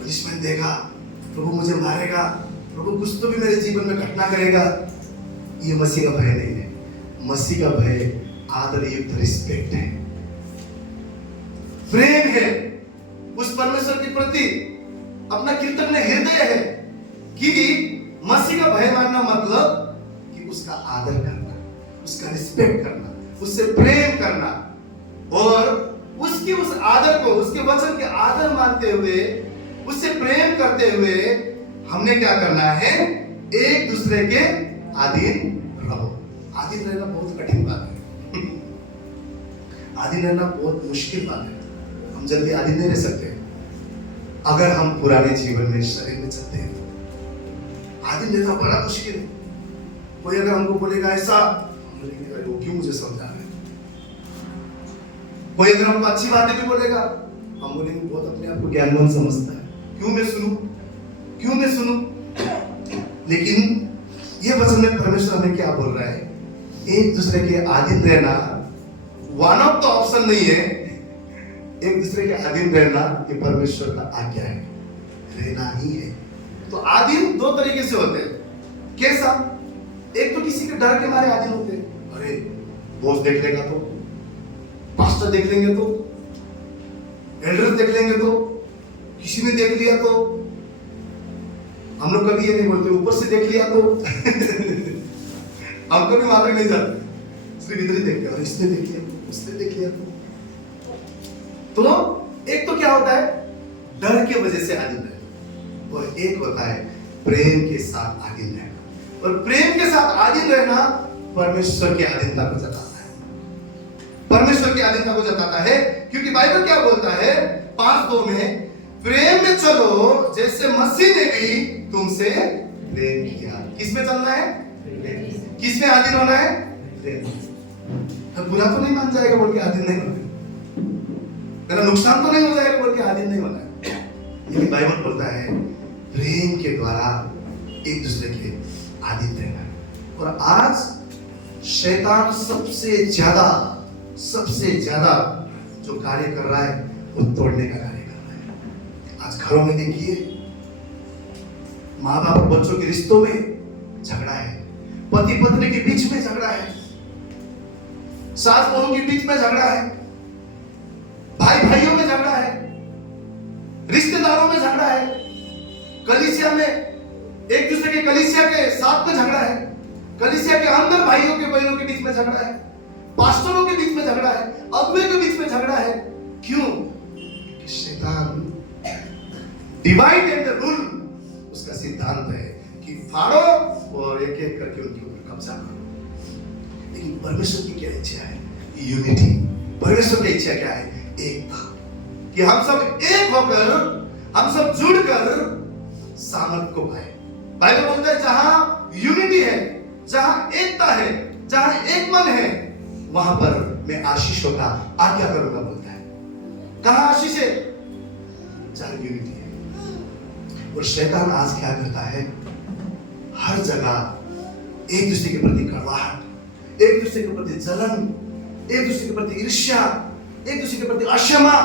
पनिशमेंट देगा, प्रभु मुझे मारेगा, प्रभु कुछ तो भी मेरे जीवन में घटना करेगा। ये मसीह का भय नहीं है। मसीह का भय आदर युक्त रिस्पेक्ट है, प्रेम है, उस परमेश्वर के प्रति अपना कृतज्ञ हृदय है। कि मसीह का भय मानना मतलब कि उसका आदर करना, उसका रिस्पेक्ट करना, उससे प्रेम करना, और उसकी उस आदर को, उसके वचन के आदर मानते हुए, उससे प्रेम करते हुए हमने क्या करना है? एक दूसरे के अधीन रहो। अधीन रहना बहुत कठिन बात है। अधीन रहना बहुत मुश्किल बात है। हम जल्दी अधीन नहीं रह सकते अगर हम पुराने जीवन में, शरीर में चलते हैं। अधीन रहना बड़ा मुश्किल है। कोई अगर हमको बोलेगा ऐसा, हम बोलेंगे अरे वो क्यों मुझे समझा रहा है। कोई अगर हमको अच्छी बातें भी बोलेगा, हम बोलेंगे बहुत अपने आप को ज्ञानवान समझता है, क्यों मैं सुनूं, क्यों मैं सुनूं। लेकिन ये वचन में परमेश्वर हमें क्या बोल रहा है? एक दूसरे के अधीन रहना वन ऑफ द ऑप्शन नहीं है। एक दूसरे के अधीन रहना ये परमेश्वर का आज्ञा है, रहना ही है। तो अधीन दो तरीके से होते हैं। कैसा? एक तो किसी के डर के मारे अधीन होते हैं। अरे बॉस देख लेगा तो, पास्टर देख लेंगे तो, एल्डर देख लेंगे तो, किसी ने देख लिया तो। हम लोग कभी ये नहीं बोलते ऊपर से देख लिया तो। हम कभी वहां तक नहीं जाते, सिर्फ इधर ही देखते हैं, और इसने देख लिया, उसने देख लिया। तो एक तो क्या होता है, डर की वजह से आधीन रहना, और एक होता है प्रेम के साथ आधीन रहना। और प्रेम के साथ आधीन रहना परमेश्वर की आधीनता को जताता है, परमेश्वर की आधीनता को जताता है। क्योंकि बाइबल क्या बोलता है 5:2 में, प्रेम में चलो जैसे मसीह ने भी तुमसे प्रेम किया। किसमें चलना है? किसमें आधीन होना है? प्रेम। तो बुरा तो नहीं मान जाएगा बोल के आधीन नहीं होना, मेरा नुकसान तो नहीं हो जाएगा बोल के आधीन नहीं होना है। लेकिन बाइबल बोलता है प्रेम के द्वारा एक दूसरे के आधीन रहना। और आज शैतान सबसे ज्यादा जो कार्य कर रहा है वो तोड़ने का कार्य कर रहा है। आज घरों में देखिए, माँ बाप और बच्चों के रिश्तों में झगड़ा है, पति पत्नी के बीच में झगड़ा है, सास बहू के बीच में झगड़ा है, भाई भाइयों में झगड़ा है, रिश्तेदारों में झगड़ा है, कलीसिया में एक दूसरे के कलीसिया के साथ में झगड़ा है, कलीसिया के अंदर भाइयों के बहनों के बीच में झगड़ा है, पास्टरों के बीच में झगड़ा है, अगुवे के बीच में झगड़ा है। क्यों? शैतान डिवाइड एंड रूल, उसका सिद्धांत है कि फाड़ो और एक एक करके उनके ऊपर कब्जा करो। लेकिन परमेश्वर की क्या इच्छा है? यूनिटी। परमेश्वर की इच्छा क्या है? एकता, कि हम सब एक होकर, हम सब जुड़कर सामर्थ को पाए। बाइबल बोलता है जहां यूनिटी है, जहां एकता है, जहां एक मन है, वहां पर मैं आशीषों का आज्ञा करूंगा बोलता है। कहां आशीष है? जहां यूनिटी है। और शैतान आज क्या करता है, हर जगह एक दूसरे के प्रति कड़वाहट, एक दूसरे के प्रति जलन, एक दूसरे के प्रति ईर्ष्या, एक दूसरे के प्रति अक्षमा,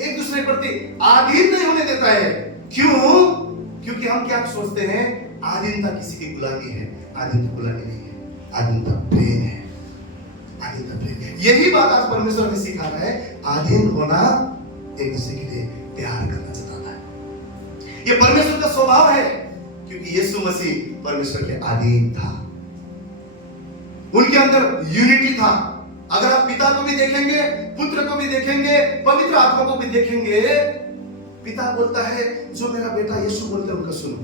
एक दूसरे के प्रति आधीन नहीं होने देता है। क्यों? क्योंकि हम क्या सोचते हैं, आधीनता किसी की गुलामी है। आधीनता गुलामी नहीं है, आधीनता प्रेम है, आधीनता प्रेम है। यही बात आज परमेश्वर ने सिखा रहा है। आधीन होना एक दूसरे के लिए प्यार करना चाहता है। ये परमेश्वर का स्वभाव है, क्योंकि यीशु मसीह परमेश्वर के अधीन था, उनके अंदर यूनिटी था। अगर आप पिता को भी देखेंगे, पुत्र को भी देखेंगे, पवित्र आत्मा को भी देखेंगे, पिता बोलता है जो मेरा बेटा यीशु बोलते हैं उनका सुनो।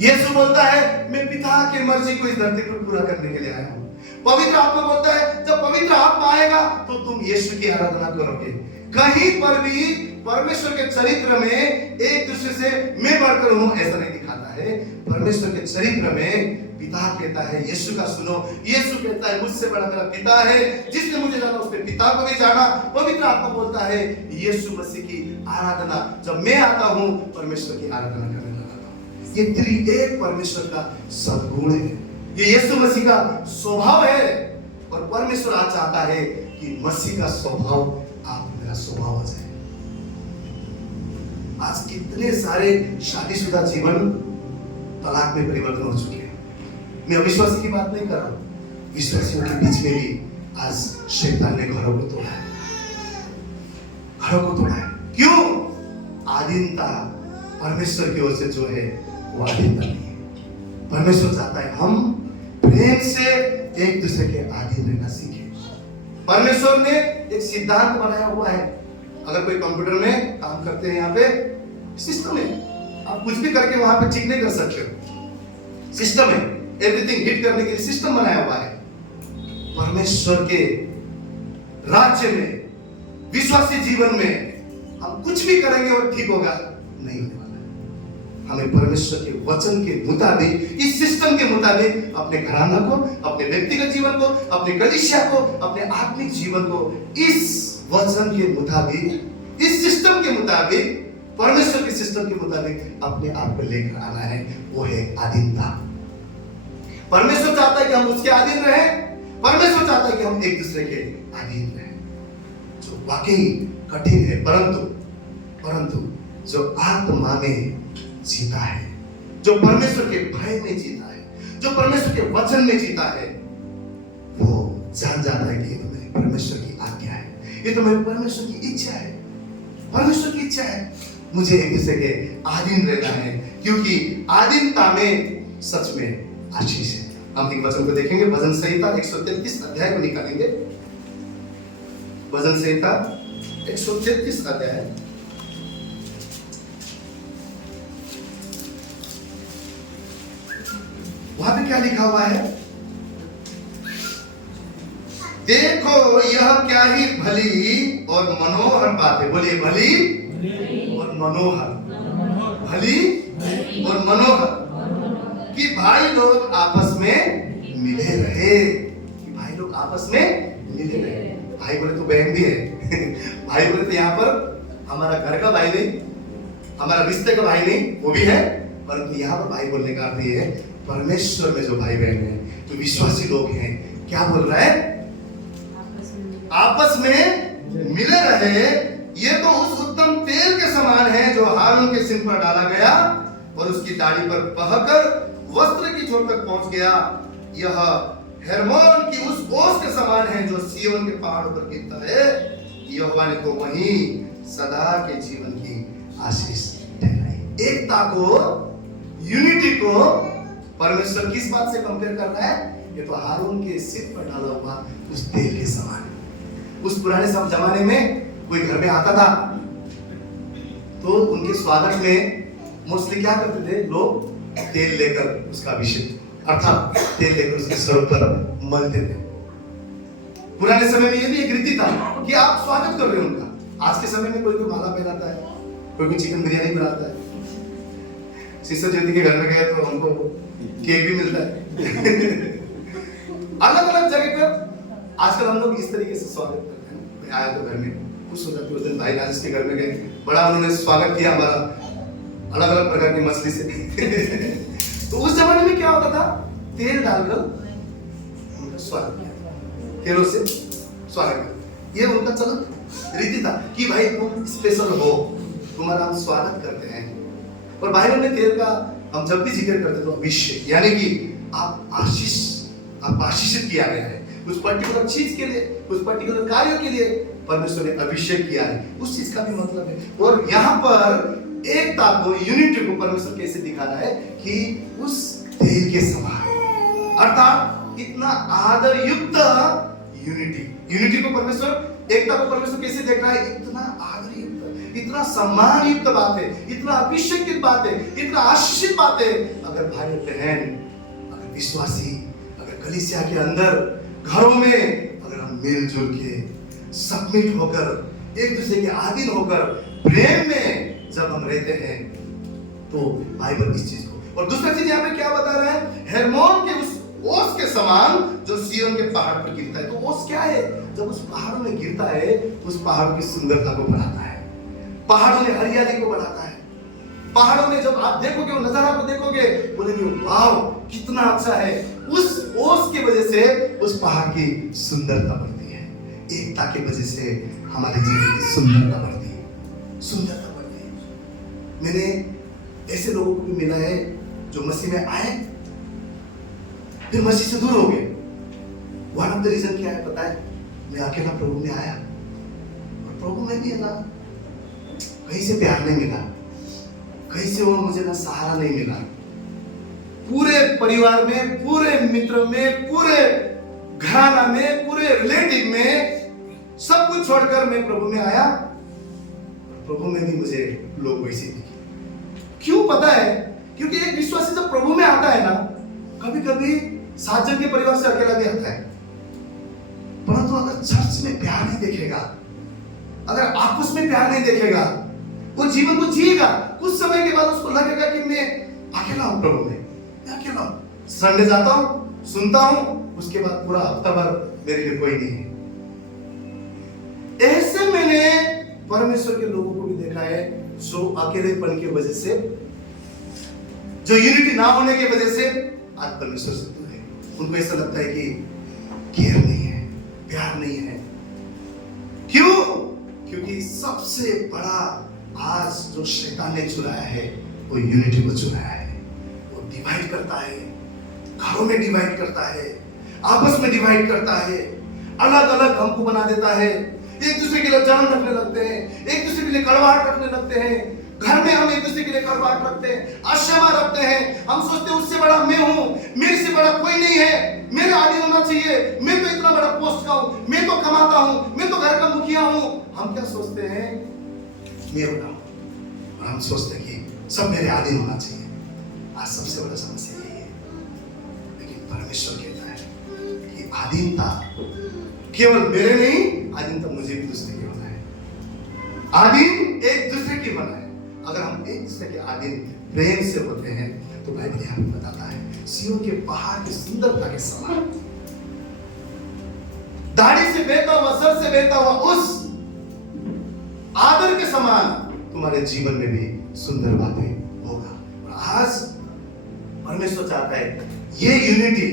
यीशु बोलता है मैं पिता की मर्जी को इस धरती पर पूरा करने के लिए आया हूं। पवित्र आत्मा बोलता है जब पवित्र आत्मा आएगा तो तुम यीशु की आराधना करोगे। कहीं पर भी परमेश्वर के चरित्र में एक दूसरे से मैं बढ़कर हूं ऐसा नहीं दिखाता है। परमेश्वर के चरित्र में पिता कहता है यीशु का सुनो, यीशु कहता है मुझसे बड़ा मेरा पिता है, जिसने मुझे जाना उसने पिता को भी जाना। पवित्र आत्मा बोलता है यीशु मसीह की आराधना, जब मैं आता हूं परमेश्वर की आराधना करने लगता हूं। ये त्रिएक परमेश्वर का सद्गुण है, ये यीशु मसीह का स्वभाव है। और परमेश्वर आज चाहता है कि मसीह का स्वभाव आप मेरा स्वभाव हो जाए। आज कितने सारे शादीशुदा जीवन तलाक में परिवर्तन हो चुके हैं। मैं अविश्वासी की बात नहीं कर रहा हूं, विश्वासियों के बीच में भी आज शैतान ने घरों को तोड़ा है, घरों को तोड़ा है। क्यों? आधीनता परमेश्वर की ओर से जो है वो आधीनता नहीं है। परमेश्वर चाहता है हम प्रेम से एक दूसरे के अधीन रहना सीखें। परमेश्वर ने एक सिद्धांत बनाया हुआ है। अगर कोई कंप्यूटर में काम करते हैं, यहाँ पे सिस्टम है, आप कुछ भी करके वहां पे ठीक नहीं कर सकते। सिस्टम है, एवरीथिंग हिट करने के लिए सिस्टम बनाया हुआ है। परमेश्वर के राज्य में, विश्वासी जीवन में हम कुछ भी करेंगे और ठीक होगा नहीं होने वाला है। हमें परमेश्वर के वचन के मुताबिक, इस सिस्टम के मुताबिक अपने घराना को, अपने व्यक्तिगत जीवन को, अपने कलीसिया को, अपने आत्मिक जीवन को इस वचन के मुताबिक, इस सिस्टम के मुताबिक, परमेश्वर के सिस्टम के मुताबिक अपने आप को लेकर आना है। वो है अधीनता। परमेश्वर चाहता है कि हम उसके अधीन रहें। परमेश्वर चाहता है कि हम एक दूसरे के अधीन रहें, जो वाकई कठिन है, परंतु जो आत्मा में जीता है, जो परमेश्वर के भय में जीता है, जो परमेश्वर के वचन में जीता है, वो जान जाता है कि ये तो मेरे परमेश्वर की आज्ञा है, ये तो मेरे परमेश्वर की इच्छा है। परमेश्वर की इच्छा है मुझे एक दूसरे के अधीन रहना है, क्योंकि अधीनता में सच में आशीष है। हम एक वचन को देखेंगे, भजन संहिता 133 अध्याय को निकालेंगे। भजन संहिता 133 अध्याय, वहां पे क्या लिखा हुआ है? देखो यह क्या ही भली और मनोहर बात है। बोलिए भली और मनोहर, भली और मनोहर कि भाई लोग आपस में मिले रहे, कि भाई लोग आपस में मिले रहे। भाई बोले तो बहन भी है भाई बोले तो यहाँ पर हमारा घर का भाई नहीं, हमारा रिश्ते का भाई नहीं, वो भी है, परंतु यहाँ पर भाई बोलने का अर्थ ये है परमेश्वर में जो भाई बहन है, जो विश्वासी लोग हैं, क्या बोल रहा है? आपस में मिले रहे। ये तो उस उत्तम तेल के समान है जो हारून के सिर पर डाला गया और उसकी दाढ़ी पर बहकर वस्त्र की छोर तक पहुंच गया। यह हेर्मोन की उस ओस के समान है जो सिय्योन के पहाड़ों पर गिरता है। यहोवा ने तो वहीं सदा के जीवन की आशीष ठहराई। एकता को, यूनिटी को परमेश्वर किस बात से कंपेयर कर रहा है? ये तो हारून के सिर पर डाला हुआ उस तेल के समान है। उस पुराने सब जमाने में कोई घर में आता था तो उनके स्वागत में मोस्टली क्या करते थे लोग? तेल लेकर उसका अभिषेक, अर्थात तेल लेकर उसके सर पर मलते थे। पुराने समय में ये भी एक रीति था कि आप स्वागत कर रहे हो उनका। आज के समय में कोई माला पहनाता है, कोई चिकन बिरयानी बनाता है। सिस्टर ज्योति के घर में गए तो हमको केक भी मिलता है अलग अलग जगह पर आजकल हम लोग इस तरीके से स्वागत करते हैं। मैं आया तो घर में खुश हो जाते हैं। उस दिन भाई राजेश के घर में गए, बड़ा उन्होंने स्वागत किया हमारा, अलग अलग प्रकार की मछली से तो उस जमाने में क्या होता था? तेल डालकर उनका स्वागत किया, तेलों से स्वागत किया। ये उनका चलन रीति था कि भाई तुम स्पेशल हो, तुम्हारा हम स्वागत करते हैं। और भाइयों ने तेल का हम जब भी जिक्र करते तो अभिषेक, यानी कि आप आशीषित किया गया है कुछ पर्टिकुलर चीज के लिए, कुछ पर्टिकुलर कार्य के लिए परमेश्वर ने अभिषेक किया है, उस चीज का भी मतलब है। और यहाँ पर एकता को, यूनिटी को परमेश्वर कैसे दिखा रहा है कि उस तेल के समान, अर्थात इतना आदर युक्त यूनिटी को परमेश्वर, एकता को परमेश्वर कैसे देख रहा है? इतना आदर युक्त, इतना सम्मान युक्त बात है, इतना अभिषेक बात है, इतना आशीषित बात है। अगर भाई बहन, अगर विश्वासी, अगर कलीसिया के अंदर घरों में अगर हम मिलजुल के सबमिट होकर, एक दूसरे के अधीन होकर, प्रेम में जब हम रहते हैं तो बाइबल इस चीज को। और दूसरा चीज यहाँ पे क्या बता रहा है? हेर्मोन के उस ओस के समान जो सिय्योन के पहाड़ पर गिरता है। तो ओस क्या है? जब उस पहाड़ों में गिरता है उस पहाड़ों की सुंदरता को बढ़ाता है, पहाड़ों में हरियाली को बढ़ाता है। पहाड़ों में जब आप देखोगे, वो नजारा को देखोगे, बोलेंगे वाह कितना अच्छा है। उस ओस की वजह से उस पहाड़ की सुंदरता बढ़ती है। एकता की वजह से हमारे जीवन की सुंदरता बढ़ती है, सुंदरता बढ़ती है। मैंने ऐसे लोगों को भी मिला है जो मसीह में आए फिर मसीह से दूर हो गए। वन ऑफ द रीजन क्या है पता है? मैं अकेला प्रभु में आया और प्रभु में भी है ना, कहीं से प्यार नहीं मिला, कहीं से वो मुझे ना सहारा नहीं मिला। पूरे परिवार में, पूरे मित्रों में, पूरे घराना में, पूरे रिलेटिव में सब कुछ छोड़कर मैं प्रभु में आया, प्रभु में भी मुझे लोग वैसे दिखे। क्यों पता है? क्योंकि एक विश्वासी जब प्रभु में आता है ना, कभी कभी 7 जन के परिवार से अकेला भी आता है, परंतु अगर चर्च में प्यार नहीं देखेगा, अगर आपस में प्यार नहीं देखेगा, वो जीवन को जिएगा, कुछ समय के बाद उसको लगेगा कि मैं अकेला हूं प्रभु में, मैं अकेला हूं। संडे जाता हूं, सुनता हूं, उसके बाद पूरा हफ्ता भर मेरे लिए कोई नहीं है। ऐसे मैंने परमेश्वर के लोगों को भी देखा है जो अकेलेपन की वजह से, जो यूनिटी ना होने की वजह से आज परमेश्वर से दूर है। उनको ऐसा लगता है कि केयर नहीं है, प्यार नहीं है। क्यों? क्योंकि सबसे बड़ा आज जो शैतान ने चुराया है वो यूनिटी को चुराया है। वो डिवाइड करता है, घरों में डिवाइड करता है, आपस में डिवाइड करता है, अलग अलग हमको बना देता है, एक दूसरे के लिए जलन रखने लगते हैं, एक दूसरे के लिए कड़वाहट रखने लगते हैं, घर में हम एक दूसरे के लिए खड़बाट रखते हैं, आशामा रखते हैं। हम सोचते हैं उससे बड़ा मैं हूं, मेरे से बड़ा कोई नहीं है, मेरा आदि होना चाहिए, मैं तो इतना बड़ा पोस्ट का हूं, मैं तो कमाता हूं, मैं तो घर का मुखिया हूं। हम क्या सोचते हैं? मैं बड़ा हूं। और हम सोचते हैं कि सब मेरे आदि होना चाहिए। आज सबसे बड़ा समस्या यही है। लेकिन परमेश्वर कहता है कि आधीनता केवल मेरे नहीं, आधीनता मुझे भी दूसरे के होना है। आधीन एक दूसरे की बना है। अगर हम एक दूसरे के आधीन प्रेम से होते हैं तो बाइबल हमें बताता है सिय्योन के पहाड़ की सुंदरता के समान, दाढ़ी से बहता हुआ, सर से बहता हुआ उस आदर के समान तुम्हारे जीवन में भी सुंदर बातें होगा। और आज परमेश्वर चाहता है ये यूनिटी,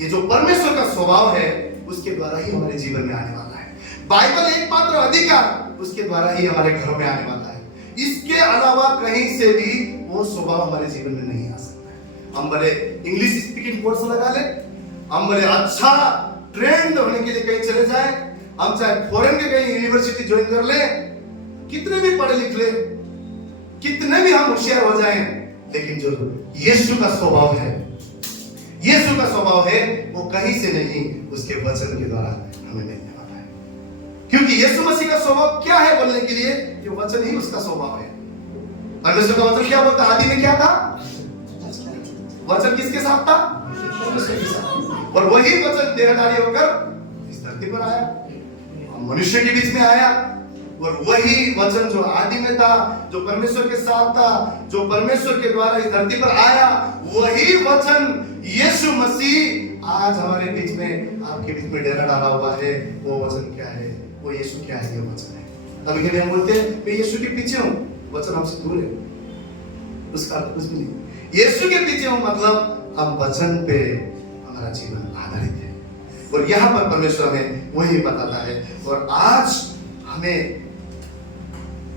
ये जो परमेश्वर का स्वभाव है उसके द्वारा ही हमारे जीवन में आने वाला है। बाइबल एकमात्र अधिकार उसके द्वारा ही हमारे घरों में आने वाला है। इसके अलावा कहीं से भी वो स्वभाव हमारे जीवन में नहीं आ सकता है। हम भले इंग्लिश स्पीकिंग कोर्स लगा ले, हम भले अच्छा ट्रेंड होने के लिए कहीं चले जाए, हम चाहे फॉरेन के कहीं यूनिवर्सिटी ज्वाइन कर ले, कितने भी पढ़े लिख ले, कितने भी हम होशियार हो जाएं, लेकिन जो यीशु का स्वभाव है, यीशु का स्वभाव है, वो कहीं से नहीं, उसके वचन के द्वारा हमें मिलने वाला है। क्योंकि यीशु मसीह का स्वभाव क्या है बोलने के लिए, ये वचन ही उसका स्वभाव है। परमेश्वर का वचन क्या बोलता? आदि में क्या था? वचन किसके साथ था? परमेश्वर के साथ। और वही वचन देहधारी होकर इस धरती पर आया, मनुष्य के बीच में आया। और वही वचन जो आदि में था, जो परमेश्वर के साथ था, जो परमेश्वर के द्वारा इस धरती पर आया, वही वचन यीशु मसीह आज हमारे बीच में, आपके बीच में डेरा डाला हुआ है। वो वचन क्या है? वो यीशु क्या है? ये वचन है। कभी कभी हम बोलते हैं मैं यीशु के पीछे हूं, वचन हमसे दूर है, उसका अर्थ कुछ भी नहीं। यीशु के पीछे हूं मतलब हम वचन पे हमारा जीवन आधारित है। और यहाँ पर परमेश्वर हमें वही बताता है। और आज हमें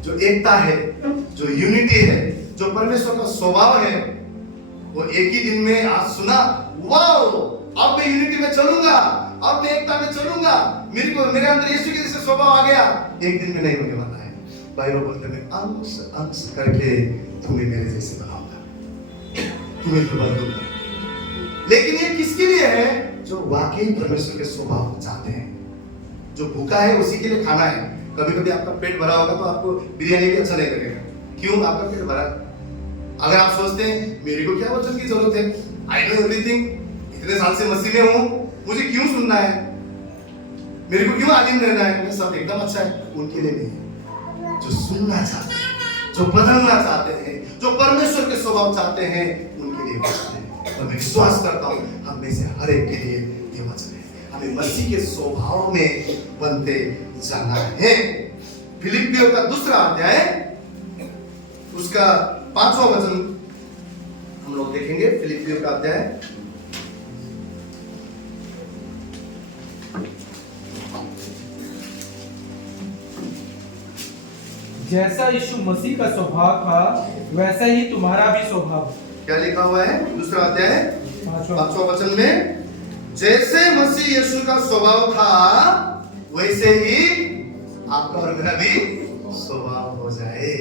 जो एकता है, जो यूनिटी है, जो परमेश्वर का स्वभाव है, वो एक ही दिन में आज सुना, वाओ, अब मैं यूनिटी में चलूंगा, अब मैं एकता में चलूंगा, मेरे अंदर यीशु के जैसे स्वभाव आ गया, एक दिन में नहीं होने वाला है। बाइबल बोलते हैं अंश अंश करके तुम्हें मेरे जैसे बनाऊंगा, तुम्हें तो बदल दूंगा। लेकिन ये किसके लिए है? जो वाकई परमेश्वर के स्वभाव को चाहते हैं। जो भूखा है उसी के लिए खाना है। कभी कभी आपका पेट भरा होगा तो आपको बिरयानी भी अच्छा नहीं लगेगा। क्यों? आपका पेट भरा। अगर आप सोचते हैं मेरे को क्या वचन की जरूरत है, आई नो एवरीथिंग, इतने साल से मसीह में हूं, मुझे क्यों सुनना है, मेरे को क्यों आदिम रहना है, मैं सब एकदम अच्छा है, उनके लिए नहीं है। जो सुनना चाहते हैं, जो बदलना चाहते हैं, जो परमेश्वर के स्वभाव चाहते हैं, उनके लिए वचन है। और मैं विश्वास करता हूं हम में से हर एक के लिए ये वचन है। हमें मसीह के स्वभाव में बनते जाना है। फिलिपियों का 2 अध्याय उसका 5वां वचन हम लोग देखेंगे। फिलिपियों का अध्याय जैसा यीशु मसीह का स्वभाव था वैसा ही तुम्हारा भी स्वभाव। क्या लिखा हुआ है? 2 अध्याय 5वां वचन में, जैसे मसीह यीशु का स्वभाव था वैसे ही आपका और मेरा भी स्वभाव हो जाए।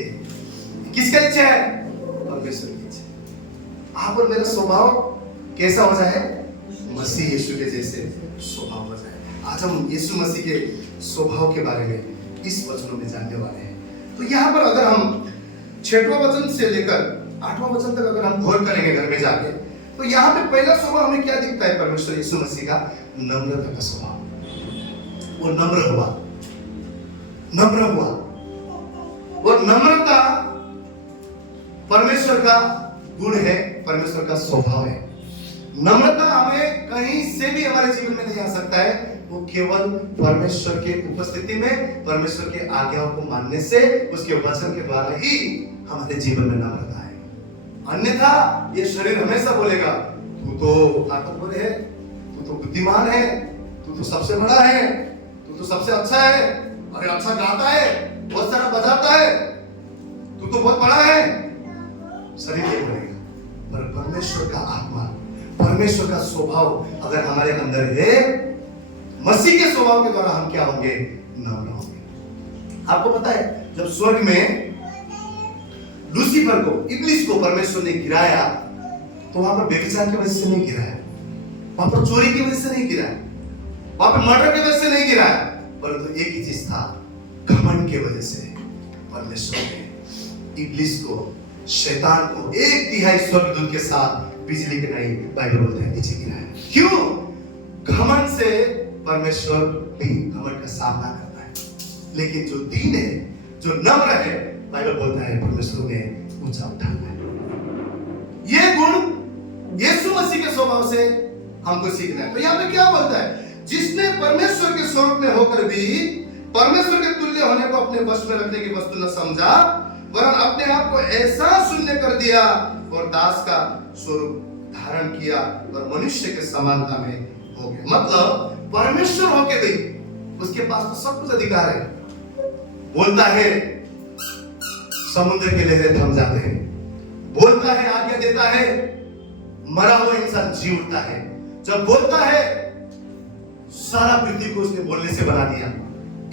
किसका इच्छा है? परमेश्वर की इच्छा। आप और मेरा स्वभाव कैसा हो जाए? मसीह यीशु के जैसे स्वभाव हो जाए। आज हम यीशु मसीह के स्वभाव के बारे में इस वचनों में जानने वाले हैं। तो यहाँ पर अगर हम 6वां वचन से लेकर 8वां वचन तक अगर हम गौर करेंगे घर में जाके, तो यहाँ पे पहला स्वभाव हमें क्या दिखता है? परमेश्वर यीशु मसीह का नम्रता का स्वभाव। वो नम्र हुआ, नम्र हुआ। और नम्रता परमेश्वर का गुण है, परमेश्वर का स्वभाव है। नम्रता हमें कहीं से भी हमारे जीवन में नहीं आ सकता है। वो केवल परमेश्वर के उपस्थिति में, परमेश्वर के आज्ञाओं को मानने से, उसके वचन के द्वारा ही हमारे जीवन में नम्रता है। अन्यथा ये शरीर हमेशा बोलेगा तू तो ताकतवर है, तू तो बुद्धिमान है, तू तो सबसे बड़ा है, तू तो सबसे अच्छा है, अरे अच्छा गाता है, बहुत सारा बजाता है, तू तो बहुत बड़ा है। शरीर ये बोलेगा। पर परमेश्वर का आत्मा, परमेश्वर का स्वभाव अगर हमारे अंदर है, मसीह के स्वभाव के द्वारा हम क्या होंगे? नम्र होंगे। आपको पता है जब स्वर्ग में लूसीफर को, इब्लिस को परमेश्वर ने गिराया, तो वहां पर व्यभिचार की वजह से नहीं गिराया, वहां पर चोरी की वजह से नहीं गिराया, वहां पर मर्डर की वजह से नहीं गिराया, परंतु एक ही चीज था, घमंड की वजह से परमेश्वर ने इब्लिस को, शैतान को 1/3 स्वर्गदूत के साथ बिजली के नहीं, बाइबल बोलते हैं, नीचे गिराया। क्यों? घमंड से परमेश्वर भी घमंड का सामना करता है, लेकिन जो दीन है, जो नम्र है, बाइबल बोलता है परमेश्वर ने ऊंचा उठाना है। ये गुण यीशु मसीह के स्वभाव से हमको सीखना है। तो यहाँ पे क्या बोलता है? जिसने परमेश्वर के स्वरूप में होकर भी परमेश्वर के तुल्य होने को अपने वश में रखने की वस्तु न समझा, वरन अपने आप को ऐसा शून्य कर दिया और दास का स्वरूप धारण किया और मनुष्य के समानता में हो गया। मतलब परमेश्वर होके भी उसके पास तो सब कुछ अधिकार है। बोलता है समुद्र के लहरें थम जाते हैं, बोलता है आज्ञा देता है, मरा हुआ इंसान जी उठता है। जब बोलता है सारा पृथ्वी को उसने बोलने से बना दिया।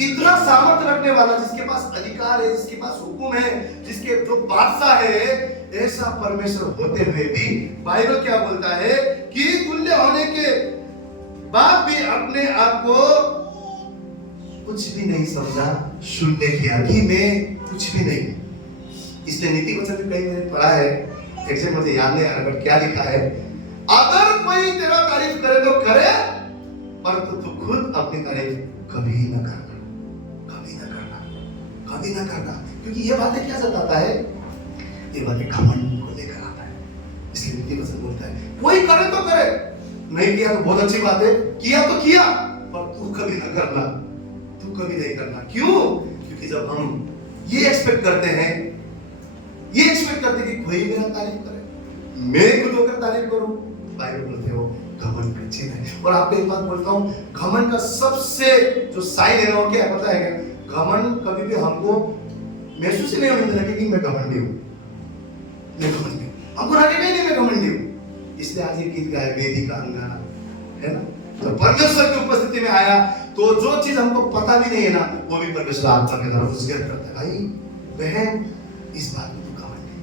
इतना सामर्थ्य रखने वाला, जिसके पास अधिकार है, जिसके पास हुक्म है, जिसके जो बादशाह है, ऐसा परमेश्वर होते हुए भी बाइबल क्या बोलता है कि तुल्य होने के बाद भी अपने आप को कुछ भी नहीं समझा, शून्य किया कि मैं कुछ भी नहीं। इसलिए नीति वचन में कहीं मैंने पढ़ा है, एग्जैक्ट मुझे याद नहीं आ रहा, बट क्या लिखा है, अगर कोई तेरा तारीफ करे तो करे, पर तू खुद अपनी तारीफ कभी न करना, कभी न करना, कभी न करना। क्योंकि ये बातें क्या जताता है? ये बातें घमंड को लेकर आता है। इसलिए नीति वचन बोलता है कोई करे तो करे, नहीं किया तो बहुत अच्छी बात है, किया तो किया, पर तू कभी न करना, तू कभी नहीं करना। क्यों? क्योंकि जब हम ये एक्सपेक्ट करते हैं, ये एक्सपेक्ट करते हैं कि कोई मेरा तारीफ करे, मैं खुद होकर तारीफ करूं, बाइबल बोलते हो घमंड का चिन्ह है। और आपको एक बात बोलता हूं, घमंड का सबसे जो साइन है वो क्या पता है क्या? घमंड कभी भी हमको महसूस ही नहीं होने देना कि मैं घमंडी हूं, मैं घमंडी हूं, हमको लगेगा नहीं मैं घमंडी हूं। इसलिए आज ये गीत गाया वेदी का अंगारा, है ना? तो परमेश्वर की उपस्थिति में आया तो जो चीज हमको पता भी नहीं है ना, वो भी परमेश्वर आत्मा के द्वारा उजागर करता है। भाई बहन, इस बात में तू घमंडी,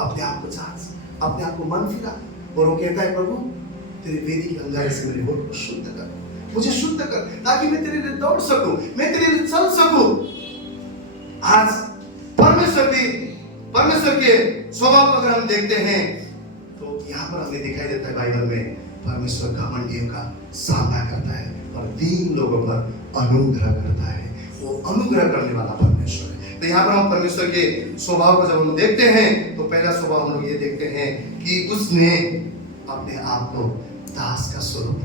अपने आप को जांच, अपने आप को मन फिरा। और वो कहता है प्रभु तेरे वेदी के अंगारे से मेरे होठ को शुद्ध कर, मुझे शुद्ध कर, ताकि मैं तेरे लिए दौड़ सकूं, मैं तेरे लिए चल सकूं। आज परमेश्वर के स्वभाव को अगर हम देखते हैं तो यहाँ पर हमें दिखाई देता है बाइबल में परमेश्वर घमंडियों का सामना करता है और दीन लोगों पर अनुग्रह करता है। वो अनुग्रह करने वाला परमेश्वर है। तो यहाँ पर हम परमेश्वर के स्वभाव को जब हम देखते हैं तो पहला स्वभाव हम लोग ये देखते हैं कि उसने अपने आप को दास का स्वरूप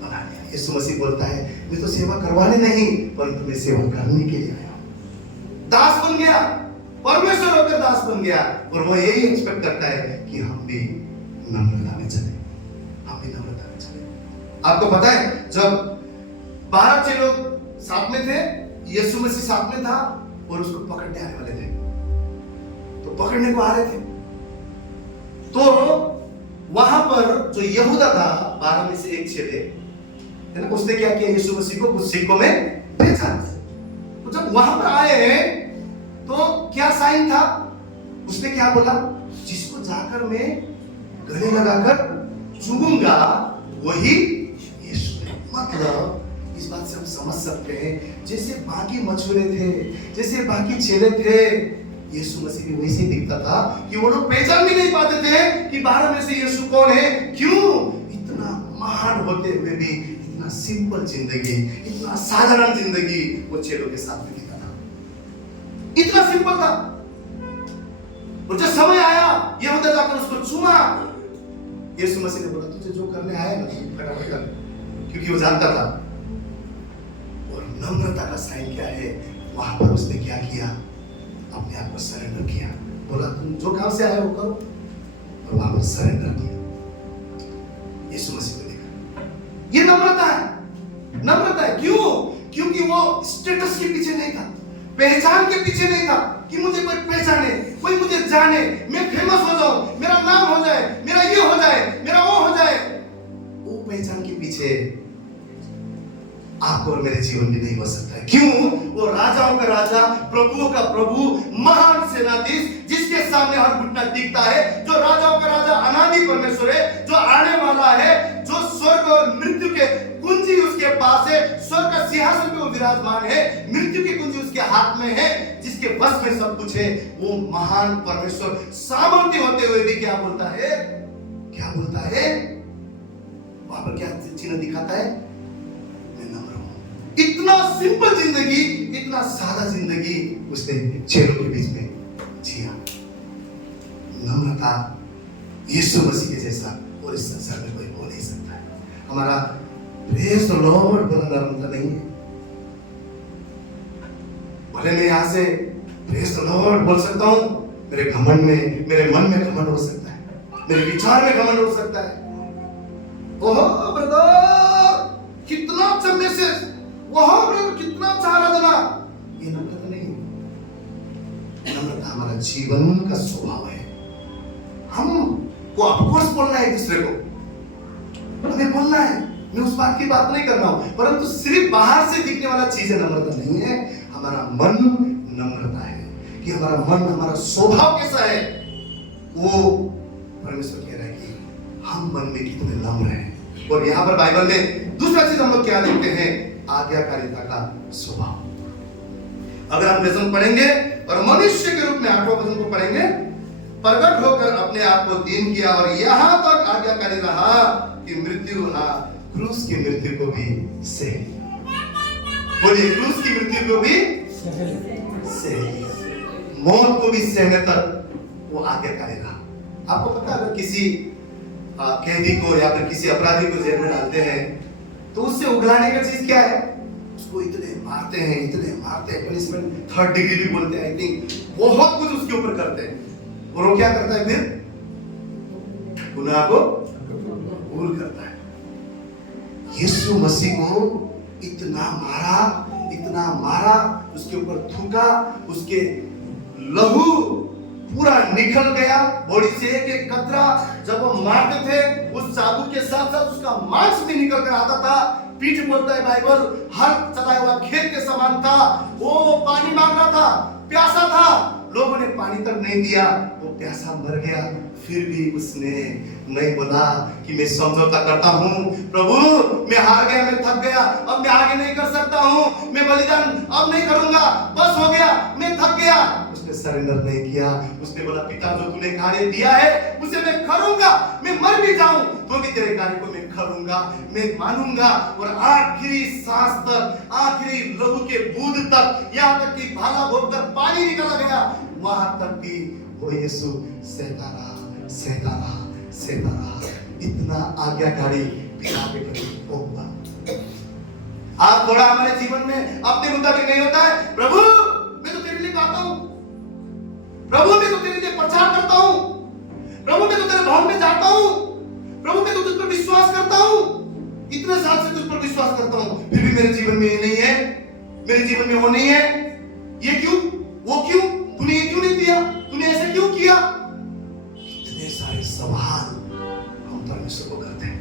बना लिया। यीशु मसीह बोलता है मैं तो सेवा करवाने नहीं परंतु मैं सेवा करने के लिए आया हूं। दास बन गया, परमेश्वर होकर दास बन गया। और वो यही एक्सपेक्ट करता है कि हम भी नम्रता में चले, हम भी नम्रता में चले। आपको पता है जब 12 चेलों साथ में थे, यीशु मसीह साथ में था और उसको पकड़ने आने वाले थे, तो पकड़ने को आ रहे थे, तो वहां पर जो यहूदा था 12 में से एक चेले, है ना, उसने क्या किया? यीशु मसीह को कुछ सिक्कों में बेचा। तो जब वहां पर आए हैं तो क्या साइन था? उसने क्या बोला? जिसको जाकर मैं गले लगाकर चूमूंगा वही यीशु है। मतलब इस बात से हम समझ सकते हैं जैसे बाकी मछुआरे थे, जैसे बाकी चेले थे, यीशु मसीह भी वैसे दिखता था कि वो लोग पहचान भी नहीं पाते थे कि 12 में से यीशु कौन है। क्यों? इतना महान होते हुए भी इतना सिंपल जिंदगी, इतना साधारण जिंदगी वो चेलों के साथ में बीता था, इतना सिंपल था। और जब समय आया यहूदा जाकर उसको चूमा, यीशु मसीह ने बोला तुझे जो करने आया ना फटाफट कर, क्योंकि वो जानता था। और नम्रता का साइन क्या है? वहां पर उसने क्या किया? अपने आप को सरेंडर किया, बोला तुम जो काम से आए हो करो, और वहां पर सरेंडर किया। यीशु मसीह को देखा, ये नम्रता है। नम्रता है क्यों? क्योंकि वो स्टेटस के पीछे नहीं था, पहचान के पीछे नहीं था कि मुझे कोई पहचाने, कोई मुझे जाने, मैं फेमस हो जाऊं, मेरा नाम हो जाए, मेरा ये हो जाए, मेरा वो हो जाए। वो पहचान के पीछे आपको और मेरे जीवन में नहीं हो सकता है। क्यों? वो राजाओं का राजा, प्रभुओं का प्रभु, महान सेनाधीश, जिसके सामने हर घुटना टिकता है, जो राजाओं का राजा, अनादि परमेश्वर है, जो आने वाला है, जो स्वर्ग और मृत्यु के कुंजी उसके पास है, स्वर्ग का सिंहासन पे वो विराजमान है, मृत्यु की कुंजी उसके हाथ में है, जिसके वश में सब कुछ है, वो महान परमेश्वर सामर्थ्य होते हुए भी क्या बोलता है? क्या बोलता है? वहां पर क्या चिन्ह दिखाता है? मैं नम्र हूं। इतना सिंपल जिंदगी, इतना सादा जिंदगी उसने चेलों के बीच में जिया। नम्रता यीशु मसीह के जैसा और इस संसार में कोई हो नहीं सकता है। हमारा प्रेज द लॉर्ड बोला नम्रता नहीं है। भले मैं यहाँ से प्रेज द लॉर्ड बोल सकता हूँ, मेरे घमंड में, मेरे मन में घमंड हो सकता है, मेरे विचार में घमंड हो सकता है। ओहो ब्रदर कितना अच्छा मैसेज, ओहो ब्रदर कितना अच्छा आराधना, ये नम्रता नहीं है। नम्रता हमारा जीवन का स्वभाव है। हमको ऑफकोर्स बोलना है एक दूसरे को, हमें बोलना है, मैं उस बात की बात नहीं कर रहा हूं, परंतु सिर्फ बाहर से दिखने वाला चीज नम्रता नहीं है। हमारा मन नम्रता है कि हमारा मन, हमारा स्वभाव कैसा है। वो परमेश्वर कह रहा है कि हम मन में कितने नम्र हैं। और यहाँ पर बाइबल में दूसरा चीज हम लोग क्या देखते हैं? आज्ञाकारिता का स्वभाव। अगर हम वचन पढ़ेंगे और मनुष्य के रूप में 8वां वचन को पढ़ेंगे, प्रकट होकर अपने आप को दीन किया और यहाँ तक आज्ञाकारी रहा कि मृत्यु, क्रूस की मृत्यु को भी सह लिया। बोलिए, क्रूस की मृत्यु को भी सह लिया, मौत को भी सहने तक वो आज्ञाकारी रहा। आपको पता है, अगर किसी कैदी को या फिर किसी अपराधी को जेल में डालते हैं तो उससे उगलाने का चीज क्या है? उसको इतने मारते हैं, पनिशमेंट 3rd डिग्री भी बोलते हैं, आई थिंक बहुत कुछ उसके ऊपर करते हैं। और वो क्या करता है? फिर गुनाह को कबूल करता है। यीशु मसीह को इतना मारा, उसके ऊपर थूका, उसके लहू पूरा निकल गया बॉडी से, एक कतरा जब वो मारते थे उस चाबुक के साथ साथ उसका मांस भी निकल कर आता था। पीठ बोलता है बाइबल, हर चलाया हुआ खेत के समान था। वो पानी मांग रहा था, प्यासा था, लोगों ने पानी तक नहीं दिया, वो प्यासा मर गया। फिर भी उसने नहीं बोला कि मैं समझौता करता हूँ, प्रभु मैं हार गया, मैं थक गया, अब मैं आगे नहीं कर सकता हूँ, मैं बलिदान अब नहीं करूंगा, बस हो गया, मैं थक गया। उसने सरेंडर नहीं किया। उसने बोला, पिता जो तूने कार्य दिया है उसे मैं करूंगा, मैं मर भी जाऊं तो भी तेरे कार्य को मैं करूंगा, मैं मानूंगा। और आखिरी सांस तक, आखिरी लहू के बूंद तक, यहाँ तक कि भाला भोग कर पानी निकला गया, वहां तक भी वो यीशु सहता रहा। इतना आज्ञाकारी पिता के प्रति होगा। आप थोड़ा हमारे जीवन में अपने मुताबिक नहीं होता है। प्रभु मैं तो तेरे लिए गाता हूं, प्रभु मैं तो तेरे लिए प्रचार करता हूं, प्रभु मैं तो तेरे भवन में जाता हूं, प्रभु मैं तो तुझ पर विश्वास करता हूं, इतने साल से तुझ पर विश्वास करता हूं, फिर भी मेरे जीवन में ये नहीं है, मेरे जीवन में वो नहीं है। ये क्यों? वो क्यों? तूने ये क्यों नहीं दिया? तूने ऐसे क्यों किया? इतने सारे सवाल हम परमेश्वर को करते हैं।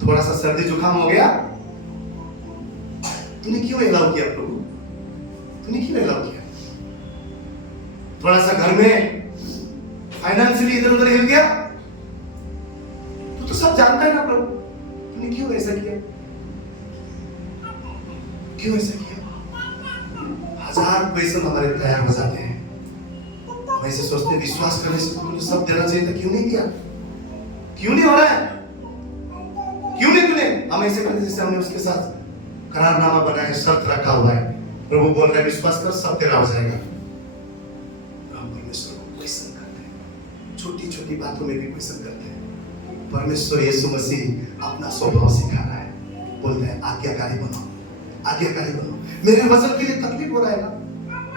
थोड़ा सा सर्दी जुकाम हो गया, तूने क्यों अलाउ किया प्रभु? तूने क्यों अलाउ किया? थोड़ा सा घर में फाइनेंशियली इधर उधर हिल गया, तू तो सब जानता है ना प्रभु, तूने क्यों ऐसा किया? क्यों ऐसा किया? 1000 क्वेश्चन हमारे तैयार हो जाते हैं। हम ऐसे सोचते हैं विश्वास करने से तुमने सब देना चाहिए था, क्यों नहीं दिया? क्यों नहीं हो रहा है? क्यों नहीं तूने? हम ऐसे करते जैसे हमने उसके साथ करारनामा बनाया, शर्त रखा हुआ है, प्रभु बोल रहा है विश्वास कर सब तेरा हो जाएगा। हम परमेश्वर को क्वेश्चन करते हैं, छोटी छोटी बातों में भी क्वेश्चन करते हैं। परमेश्वर यीशु मसीह अपना स्वभाव सिखा रहा है, बोलता है आज्ञाकारी बनो, आज्ञाकारी बनो। मेरे वचन के लिए तकलीफ हो रहा है ना,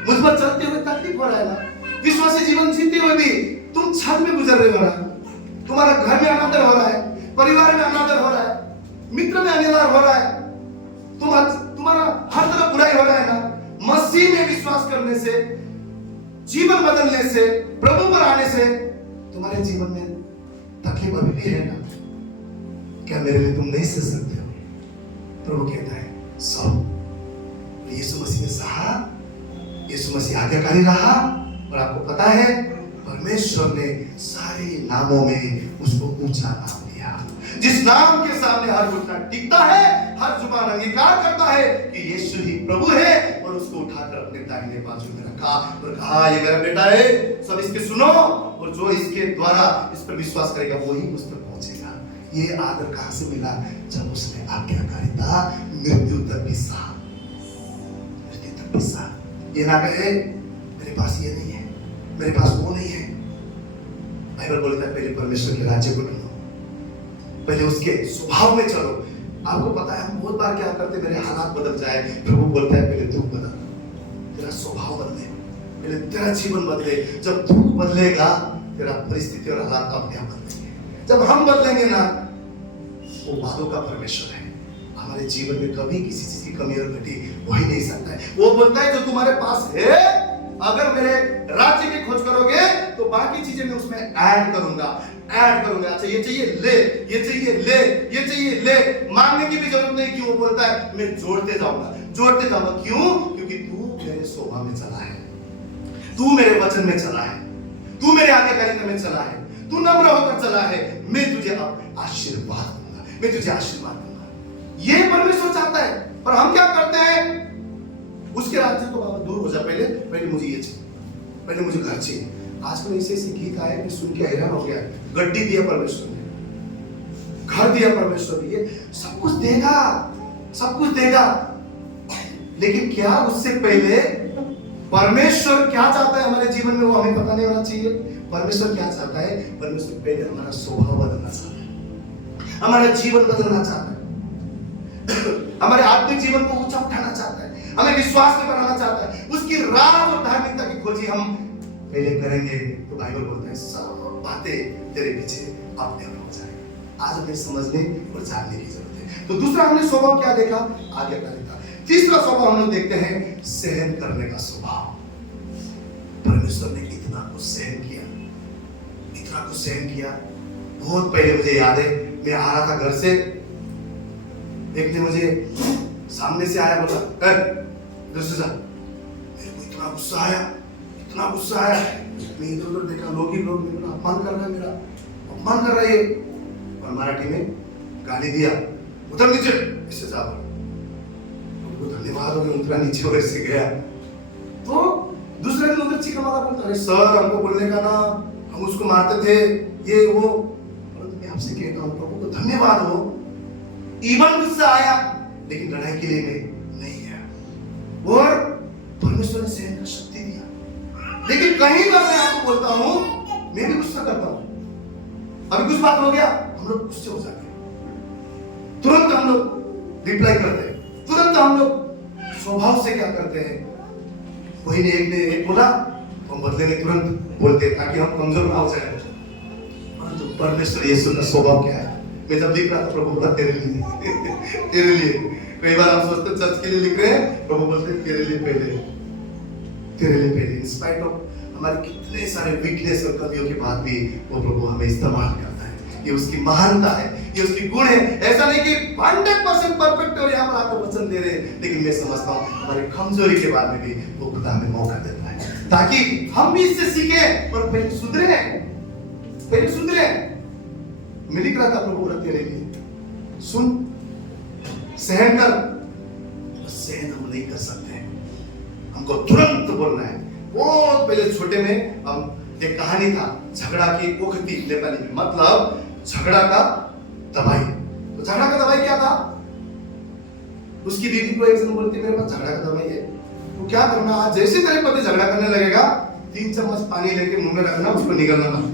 मुझ पर चलते हुए तकलीफ हो रहा है ना, विश्वासी जीवन जीते हुए भी तुम छल में गुजर रहे हो ना, तुम्हारा घर में अनादर हो रहा है, परिवार में अनादर हो रहा है, मित्र में अनादर हो रहा है, तुम्हारा हर तरफ बुराई हो रहा है ना। मसीह में विश्वास करने से, जीवन बदलने से, प्रभु पर आने से तुम्हारे जीवन में तकलीफ अभी भी है ना? क्या मेरे लिए तुम नहीं सह सकते हो? प्रभु कहता है सब यीशु मसीह ने सहा, यीशु मसीह आज्ञाकारी रहा। और आपको पता है परमेश्वर ने सारे नामों में उसको ऊंचा नाम दिया, जिस नाम के सामने हर घुटना टिकता है, हर जुबान अंगीकार करता है कि यीशु ही प्रभु है, और उसको उठाकर अपने दाहिने बाजू में रखा और कहा ये मेरा बेटा है, सब इसके सुनो, और जो इसके द्वारा इस पर विश्वास करेगा वही उस पर पहुंचेगा। ये आदर कहां से मिला? जब उसने आज्ञाकारिता मृत्यु तक भी सहा, मृत्यु तक भी सहा। ये ना कहे मेरे पास ये नहीं है, मेरे पास वो नहीं है। बाइबल बोलता है पहले परमेश्वर के राज्य को ढूंढो, पहले उसके स्वभाव में चलो। आपको पता है हम बहुत बार क्या करते, मेरे हालात बदल जाए, प्रभु बोलता है पहले तू बदल, तेरा स्वभाव बदले, पहले तेरा जीवन बदले। जब तू बदलेगा तेरा परिस्थिति और हालात अपने आप बदलेंगे। जब हम बदलेंगे ना, वो वादों का परमेश्वर है, हमारे जीवन में कभी किसी चीज की कमी और घटी हो ही नहीं सकता है। वो बोलता है जो तुम्हारे पास है, अगर मेरे राज्य की खोज करोगे तो बाकी चीजें मैं उसमें ऐड करूंगा, ऐड करूंगा। अच्छा ये चाहिए ले, ये चाहिए ले, ये चाहिए ले, मांगने की भी जरूरत नहीं। क्यों? वो बोलता है मैं जोड़ते जाऊंगा, जोड़ते जाऊंगा। क्यों? क्योंकि तू मेरे स्वभाव में चला है, तू मेरे वचन में चला है, तू मेरे आज्ञाकारिता में चला है, तू नम्र होकर चला है। मैं तुझे अब आशीर्वाद दूंगा, मैं तुझे आशीर्वाद दूंगा। ये परमेश्वर चाहता है। पर हम क्या करते हैं? उसके राज्य को बाबा दूर हो जा, पहले मुझे ये चाहिए, पहले मुझे घर चाहिए। आजकल ऐसे ऐसे गीत आए, मैं सुन के हैरान हो गया। गड्डी दिया परमेश्वर ने, घर दिया परमेश्वर ने, ये सब कुछ देगा, सब कुछ देगा। लेकिन क्या उससे पहले परमेश्वर क्या चाहता है हमारे जीवन में, वो हमें पता नहीं होना चाहिए। परमेश्वर क्या चाहता है? परमेश्वर पहले हमारा स्वभाव बदलना चाहता है, हमारा जीवन बदलना चाहता है, हमारे आत्मिक जीवन को ऊंचा उठाना चाहता है, हमें विश्वास में बढ़ाना चाहता है। उसकी राह और धार्मिकता की खोजी हम पहले करेंगे तो बाइबल बोलता है सब बातें तेरे पीछे अपने आप हो जाएंगी। आज हमें समझने और जानने की जरूरत है। तो दूसरा हमने स्वभाव क्या देखा? आज्ञाकारिता। तीसरा स्वभाव हम लोग देखते हैं सहन करने का स्वभाव। परमेश्वर ने इतना कुछ सहन किया, इतना कुछ सहन किया। बहुत पहले मुझे याद है, मैं आ रहा था घर से, एक ने मुझे सामने से आया, बोला इधर से जा। मेरे को इतना गुस्सा आया, इतना गुस्सा आया। मैं इधर उधर देखा, लोग ही लोग मेरा अपमान कर रहा है, मेरा अपमान कर रहा है। और मराठी में गाली दिया, उधर नीचे, इससे जा। उनको धन्यवाद हो गया, उतरा नीचे और ऐसे गया। तो दूसरे दिन उधर चीखा मारा, बोलता अरे सर हमको बोलने का ना, हम उसको मारते थे, ये वो। परंतु मैं आपसे कहता हूँ प्रभु को धन्यवाद हो, इवन गुस्सा आया लेकिन लड़ाई के लिए मैं नहीं गया। और परमेश्वर ने सहन का शक्ति दिया। लेकिन कहीं बार मैं आपको बोलता हूं, मैं भी गुस्सा करता हूं। अभी कुछ बात हो गया, हम लोग गुस्से हो जाते हैं, तुरंत हम लोग रिप्लाई करते हैं, तुरंत हम लोग स्वभाव से क्या करते हैं, वही ने एक बोला तो हम बदले में तुरंत बोलते हैं ताकि हम कमजोर ना हो जाए। परंतु परमेश्वर यीशु का स्वभाव क्या है? मैं जब लिख रहा था प्रभु बोला तेरे लिए तेरे लिए। कई बार हम सोचते चर्च के लिए लिख रहे हैं, प्रभु बोलते तेरे लिए पहले, तेरे लिए पहले। इन स्पाइट ऑफ हमारे कितने सारे वीकनेस और कमियों के बाद भी वो प्रभु हमें इस्तेमाल करता है। ये उसकी महानता है, ये उसकी गुण है। ऐसा नहीं कि 100% परफेक्ट और यहाँ पर आपको वचन दे रहे हैं, लेकिन मैं समझता हूँ हमारी कमजोरी के बाद में भी वो खुदा हमें मौका देता है ताकि हम भी इससे सीखें और पहले सुधरे, पहले सुधरे। मैं लिख रहा था प्रभु बोला तेरे लिए, सुन सहन कर। सहन हम नहीं कर सकते, हमको तुरंत बोलना है। बहुत पहले छोटे में हम एक कहानी था, झगड़ा की ओखती नेपाली में, मतलब झगड़ा का दवाई। तो झगड़ा का दवाई क्या था? उसकी बीवी को एक जन बोलती मेरे पास झगड़ा का दवाई है, तो क्या करना, आज जैसे तेरे पति झगड़ा करने लगेगा 3 चम्मच पानी लेके मुंह में रखना, उसको निगलना मत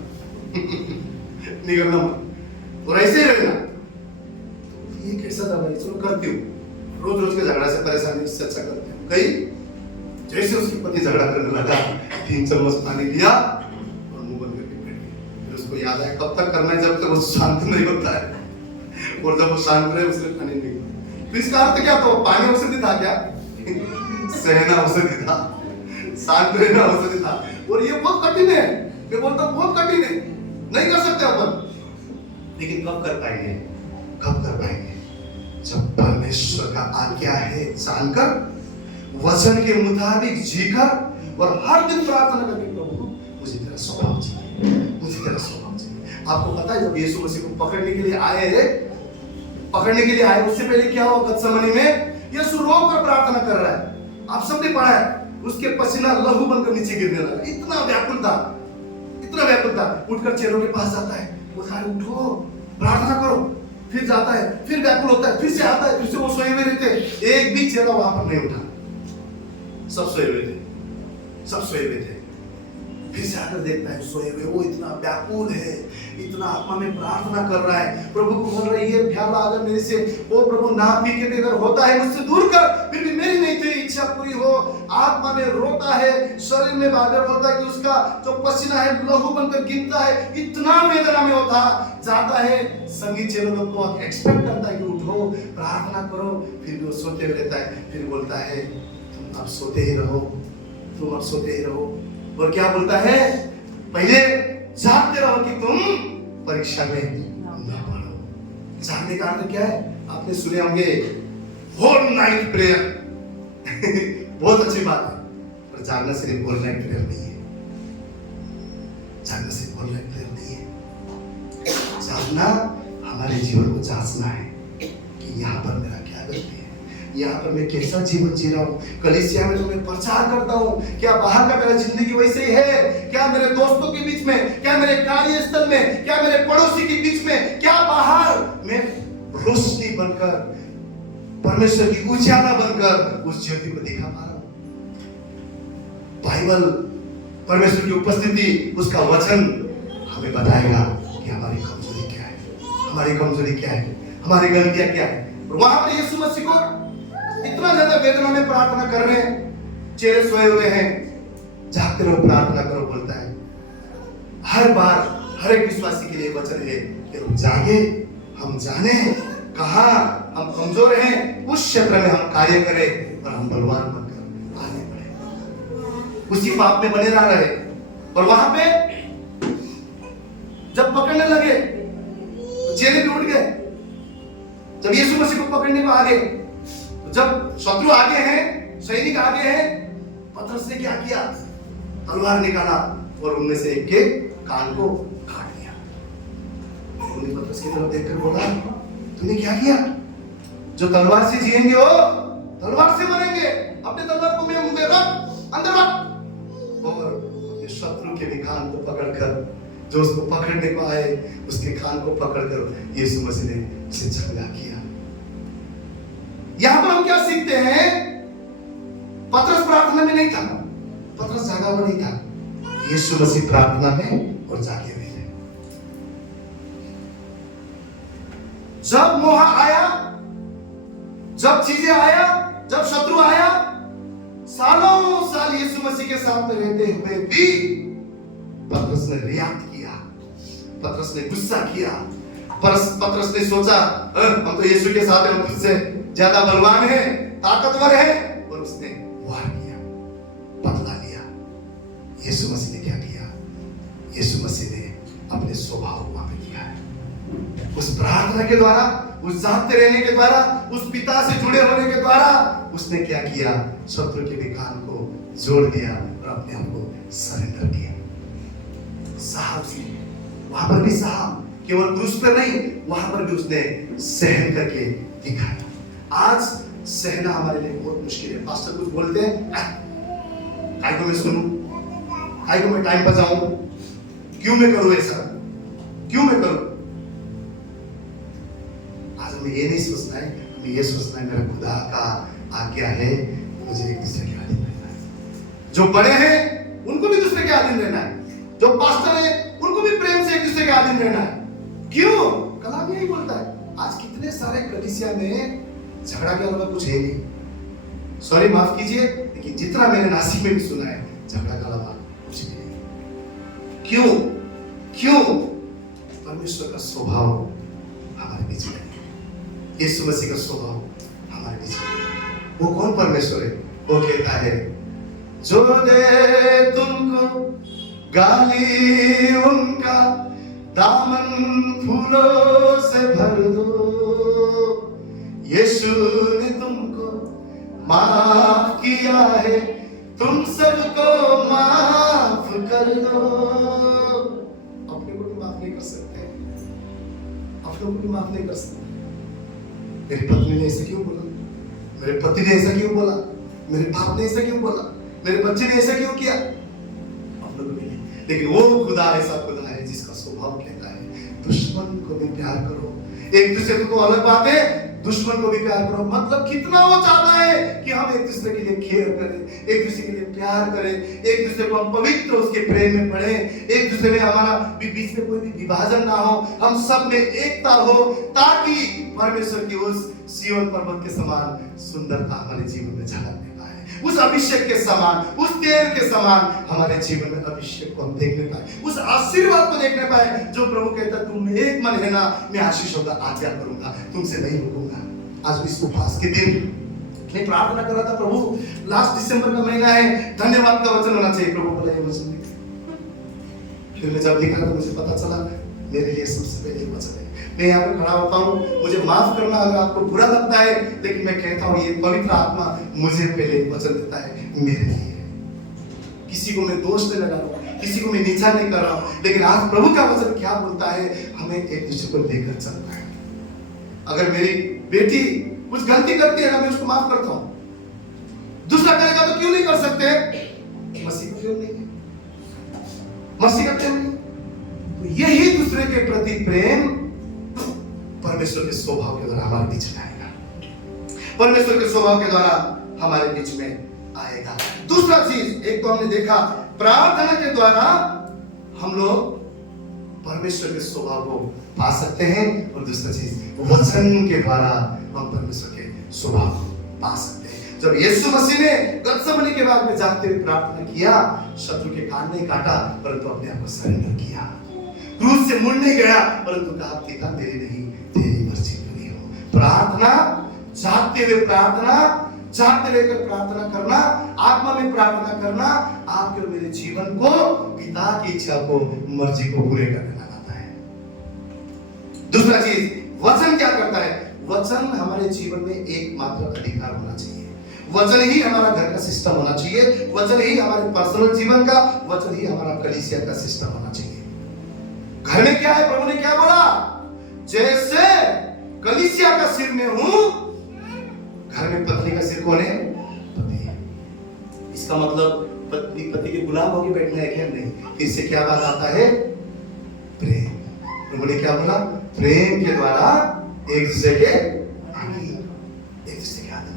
निगलना मत, और ऐसे ही रहना। तो ये कैसा दवाई? चलो करती हूँ, रोज रोज के झगड़ा से परेशानी, इससे अच्छा करते हैं। कहीं जैसे उसके पति झगड़ा करने लगा, 3 चम्मच पानी दिया और मुंह बंद करके बैठ गई। फिर उसको याद आया कब तक करना है, जब तक वो शांत नहीं होता है, और जब वो शांत रहे उसने पानी नहीं। तो इसका अर्थ क्या था? पानी औषधि था क्या? सहना औषधि था, शांत रहना औषधि था। और ये बहुत कठिन है, मैं बोलता हूँ बहुत कठिन है, नहीं कर सकते अपन। लेकिन कब कर पाएंगे? कब कर पाएंगे? जब परमेश्वर का आज्ञा है जानकर, वचन के मुताबिक जीकर और हर दिन प्रार्थना करके, प्रभु मुझे तेरा स्वभाव चाहिए, मुझे तेरा स्वभाव चाहिए। आपको पता है जब यीशु मसीह को पकड़ने के लिए आए, उससे पहले क्या हुआ? गतसमनी में यीशु रोकर प्रार्थना कर रहा है। आप सबने पढ़ा है, उसके पसीना लहू बनकर नीचे गिरने लगा। इतना व्याकुल था। उठकर चेलों के पास जाता है, बोलता है उठो प्रार्थना करो। फिर जाता है, फिर व्याकुल होता है, फिर से आता है, फिर से वो सोए हुए रहते। एक भी चेला वहां पर नहीं उठा, सब सोए हुए थे। फिर से आकर देखता है सोए हुए, वो इतना व्याकुल है, इतना आत्मा में प्रार्थना कर रहा है, प्रभु को बोल रहा है ये प्याला अगर मेरे से, ओ प्रभु ना पी के भी अगर होता है मुझसे दूर कर, फिर भी मेरी नहीं तेरी इच्छा पूरी हो। आत्मा में रोता है, शरीर में बादल बोलता है कि उसका जो पसीना है लहू बनकर गिरता है, इतना वेदना में होता जाता है। संगीत चेलों लोग को एक्सपेक्ट करता है कि उठो प्रार्थना करो, फिर भी वो सोते हुए रहता है। फिर बोलता है तुम अब सोते ही रहो। और क्या बोलता है? पहले जागते रहो कि तुम परीक्षा में न पड़ो। जागने का अर्थ क्या है? आपने सुने होंगे होल नाइट प्रेयर। बहुत अच्छी बात है, पर जागना सिर्फ होल नाइट प्रेयर नहीं है। जागना हमारे जीवन को जांचना है कि यहाँ पर मेरा क्या गलती है, यहाँ पर मैं कैसा जीवन जी रहा हूँ। कलीसिया में तो मैं प्रचार करता हूँ, क्या बाहर का मेरा जिंदगी वैसे ही है? क्या मेरे दोस्तों के बीच में, क्या मेरे कार्यस्थल में, क्या मेरे पड़ोसी के बीच में, क्या बाहर मैं रोशनी बनकर, परमेश्वर की उजाला बनकर उस ज्योति को दिखा पा रहा हूँ? बाइबल, परमेश्वर की उपस्थिति, उसका वचन हमें बताएगा कि हमारी कमजोरी क्या है, हमारी गलतियां क्या है। और वहां पर यीशु मसीह को इतना ज्यादा वेदना में प्रार्थना कर रहे हैं, चेहरे सोए हुए हैं, जागते रहो प्रार्थना करो बोलता है। हर बार हर एक विश्वासी के लिए वचन है कि हम जागे, हम जाने कहां हम कमजोर हैं, उस क्षेत्र में हम कार्य करें और हम बलवान बनकर आगे बढ़े, उसी पाप में बने ना रहे। और वहां पे जब पकड़ने लगे तो चेले भी उठ गए। जब यीशु मसीह को पकड़ने को आगे, जब शत्रु आगे हैं, सैनिक आगे हैं, पतरस ने क्या किया? तलवार निकाला और उनमें से एक के कान को काट दिया। उन्होंने पतरस की तरफ देखकर बोला, तूने क्या किया? जो तलवार से जिएंगे वो तलवार से मरेंगे। अपने तलवार को मुंह में रख, अंदर रख। और अपने शत्रु के भी कान को पकड़कर, जो उसको पकड़ने को आए उसके कान को पकड़कर यीशु मसीह ने उसे झगड़ा किया। यहां पर हम क्या सीखते हैं? पतरस प्रार्थना में नहीं था, पतरस जागा हुआ नहीं था, यीशु मसीह प्रार्थना में और जागे हुए थे। जब मोह आया, जब चीजें आया, जब शत्रु आया, सालों साल यीशु मसीह के साथ में रहते हुए भी पतरस ने रिएक्ट किया, पतरस ने गुस्सा किया, पतरस ने सोचा हम तो यीशु के साथ हैं, हम तुझसे ज्यादा बलवान है, ताकतवर है, और उसने वार किया, बदला लिया। यीशु मसीह ने क्या किया? यीशु मसीह ने अपने स्वभाव को वहां पे दिया है। उस प्रार्थना के द्वारा, उस जागते रहने के द्वारा, उस पिता से जुड़े होने के द्वारा उसने क्या किया? शत्रु के भी कान को जोड़ दिया और अपने आप को सरेंडर किया। साहब से वहां पर भी साहब, केवल क्रूस पर नहीं, वहां पर भी उसने सहन करके दिखाया। आज सहना हमारे लिए बहुत मुश्किल है। पास्टर कुछ बोलते हैं, काय को मैं सुनूं, काय को मैं टाइम बचाऊं, क्यों मैं करूं ऐसा, क्यों मैं करूं? आज हमें ये नहीं सोचना है, हमें ये सोचना है मेरा खुदा का आज्ञा है, मुझे एक दूसरे के अधीन रहना है। जो बड़े हैं उनको भी दूसरे के अधीन रहना है, जो पास्टर है उनको भी प्रेम से एक दूसरे के अधीन रहना है। क्यों? कलाम यही बोलता है। आज कितने सारे कलीसिया में झगड़ा के अलावा कुछ है नहीं। सॉरी, माफ कीजिए, लेकिन जितना मैंने नासिक में भी सुना है, झगड़ा के अलावा कुछ भी नहीं। क्यों? परमेश्वर का स्वभाव हमारे बीच में है, यीशु मसीह का स्वभाव हमारे बीच में है। वो कौन परमेश्वर है? वो कहता है, जो दे तुमको गाली उनका दामन फूलों से भर दो, यीशु ने तुमको माफ किया है, तुम सबको माफ कर दो। अपने को भी माफ नहीं कर सकते, अपनों को भी माफ नहीं कर सकते। मेरी पत्नी ने ऐसा क्यों बोला, मेरे पति ने ऐसा क्यों बोला, मेरे बाप ने ऐसा क्यों बोला, मेरे बच्चे ने ऐसा क्यों किया, अपनों को भी नहीं। लेकिन वो खुदा ऐसा खुदा है जिसका स्वभाव कहता है दुश्मन को भी प्यार करो। एक दूसरे को अलग बात है, दुश्मन को भी प्यार करो। मतलब कितना वो चाहता है कि हम एक दूसरे के लिए केयर करें, एक दूसरे के लिए प्यार करें, एक दूसरे को हम पवित्र उसके प्रेम में पढ़े, एक दूसरे में हमारा बीच में कोई भी विभाजन ना हो, हम सब में एकता हो, ताकि परमेश्वर की उस सिय्योन पर्वत के समान सुंदरता हमारे जीवन में झलकने पाए, उस अभिषेक के समान, उस तेल के समान हमारे जीवन में अभिषेक को हम देखने पाए, उस आशीर्वाद को देखने पाए जो प्रभु कहता तुम एक मन है ना, मैं आशीषों का आज्ञा करूंगा, तुमसे नहीं रुकूंगा। आज इस उपवास के दिन मैं प्रार्थना कर रहा था, प्रभु लास्ट दिसंबर का महीना है, धन्यवाद का वचन होना चाहिए। प्रभु बोला ये वचन लिखा। फिर मैं जब लिखा तो मुझे पता चला मेरे लिए सबसे पहले वचन है। मैं यहाँ पे खड़ा होता हूँ, मुझे माफ करना अगर आपको बुरा लगता है, लेकिन मैं कहता हूँ ये पवित्र आत्मा मुझे पहले वचन देता है मेरे लिए। किसी को मैं दोष नहीं लगा रहा हूँ, किसी को मैं नीचा नहीं कर रहा हूँ, लेकिन आज प्रभु का वचन क्या बोलता है, हमें एक दूसरे को लेकर चलना है। अगर मेरी बेटी कुछ गलती करती है ना, मैं उसको माफ करता हूँ। दूसरा करेगा तो क्यों नहीं कर सकते, मसीह को क्यों नहीं, मसीह का क्यों नहीं। तो यही दूसरे के प्रति प्रेम परमेश्वर के स्वभाव के द्वारा हमारे बीच में आएगा, परमेश्वर के स्वभाव के द्वारा हमारे बीच में आएगा। दूसरा चीज, एक तो हमने देखा प्रार्थना के द्वारा हम लोग परमेश्वर के स्वभाव को पा सकते हैं, और दूसरा चीज वचन के द्वारा हम परमेश्वर के स्वभाव को पा सकते हैं। जब यीशु मसीह ने गत्सेमनी के बाग में जाते हुए प्रार्थना किया, शत्रु के कान नहीं काटा, परंतु अपने आप को सरेंडर किया, क्रूस से मुड़ नहीं गया, परंतु कहा पिता मेरी नहीं तेरी मर्जी पूरी हो। प्रार्थना, जागते हुए प्रार्थना, जागते रहकर प्रार्थना करना, आत्मा में प्रार्थना करना आपके और मेरे जीवन को पिता की इच्छा को, मर्जी को पूरे करने लगाता है। दूसरा चीज, वचन क्या करता है, वचन हमारे जीवन में एकमात्र अधिकार होना चाहिए। वचन ही हमारा घर का सिस्टम होना चाहिए, वचन ही हमारे पर्सनल जीवन का, वचन ही हमारा कलीसिया का सिस्टम होना चाहिए। घर में क्या है, प्रभु ने क्या बोला, जैसे कलीसिया का सिर में हूं, घर में पत्नी का सिर कौन है, पति है। इसका मतलब पत्नी पति के गुलाम होकर बैठना है क्या, नहीं। इससे क्या बात आता है, प्रेम। प्रभु ने क्या बोला, प्रेम के द्वारा एक दूसरे के आगे, एक दूसरे के आगे।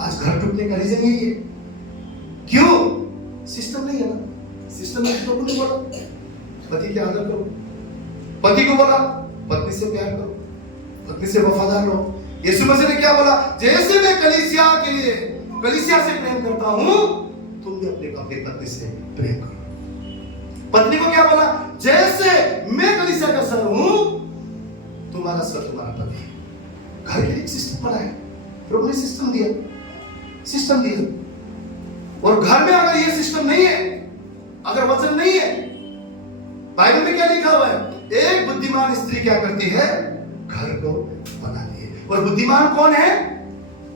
आज घर टूटने का रीजन यही है, क्यों, सिस्टम नहीं है ना। सिस्टम में प्रभु ने बोला पति के आदर करो, पति को बोला पत्नी से प्यार करो, पत्नी से वफादार रहो। यीशु मसीह ने क्या बोला, जैसे मैं कलीसिया के लिए, कलीसिया से प्रेम करता हूं, तुम भी अपने पत्नी से प्रेम करो। पत्नी को क्या बोला, जैसे मैं कलीसिया का सर हूं, तुम्हारा सर तुम्हारा पति है। घर के लिए सिस्टम बना है, प्रभु ने सिस्टम दिया, सिस्टम दिया। और घर में अगर ये सिस्टम नहीं है, अगर वचन नहीं है, बाइबल में क्या लिखा हुआ है, एक बुद्धिमान स्त्री क्या करती है, घर को बनाती है। और बुद्धिमान कौन है,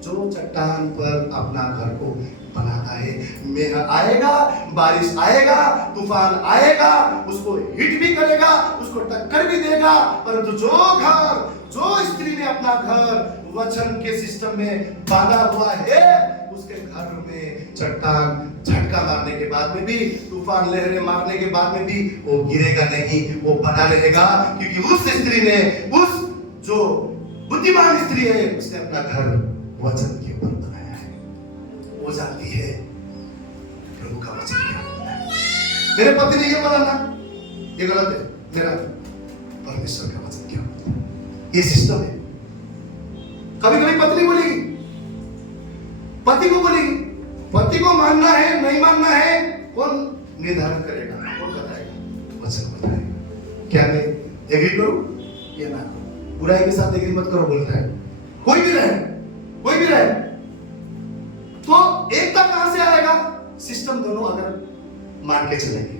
जो चट्टान पर अपना घर को बनाता है। मेघ आएगा, बारिश आएगा, तूफान आएगा, उसको हिट भी करेगा, उसको टक्कर भी देगा, परंतु जो घर, जो स्त्री ने अपना घर वचन के सिस्टम में बांधा हुआ है, उसके घर में चट्टान झटका मारने के बाद में भी, तूफान लहरें मारने के बाद में भी वो गिरेगा नहीं, वो बना रहेगा, क्योंकि उस स्त्री ने, उस जो बुद्धिमान स्त्री है, उसने अपना घर वचन के ऊपर बनाया है। वो जानती है प्रभु का वचन क्या होता है। मेरे पति ने ये बोला ना, ये गलत है, मेरा परमेश्वर का वचन क्या होता है, ये सिस्टम है। कभी कभी पत्नी बोलेगी, पति को बोलेगी, पति को मानना है नहीं मानना है कौन निर्धारण करेगा, कौन बताएगा, वचन बताएगा। क्या मैं एग्री करूं या ना करूं, बुराई के साथ एग्री मत करो बोलता है। कोई भी रहे, कोई भी रहे, तो एकता कहां से आएगा, सिस्टम दोनों अगर मान के चलेंगे।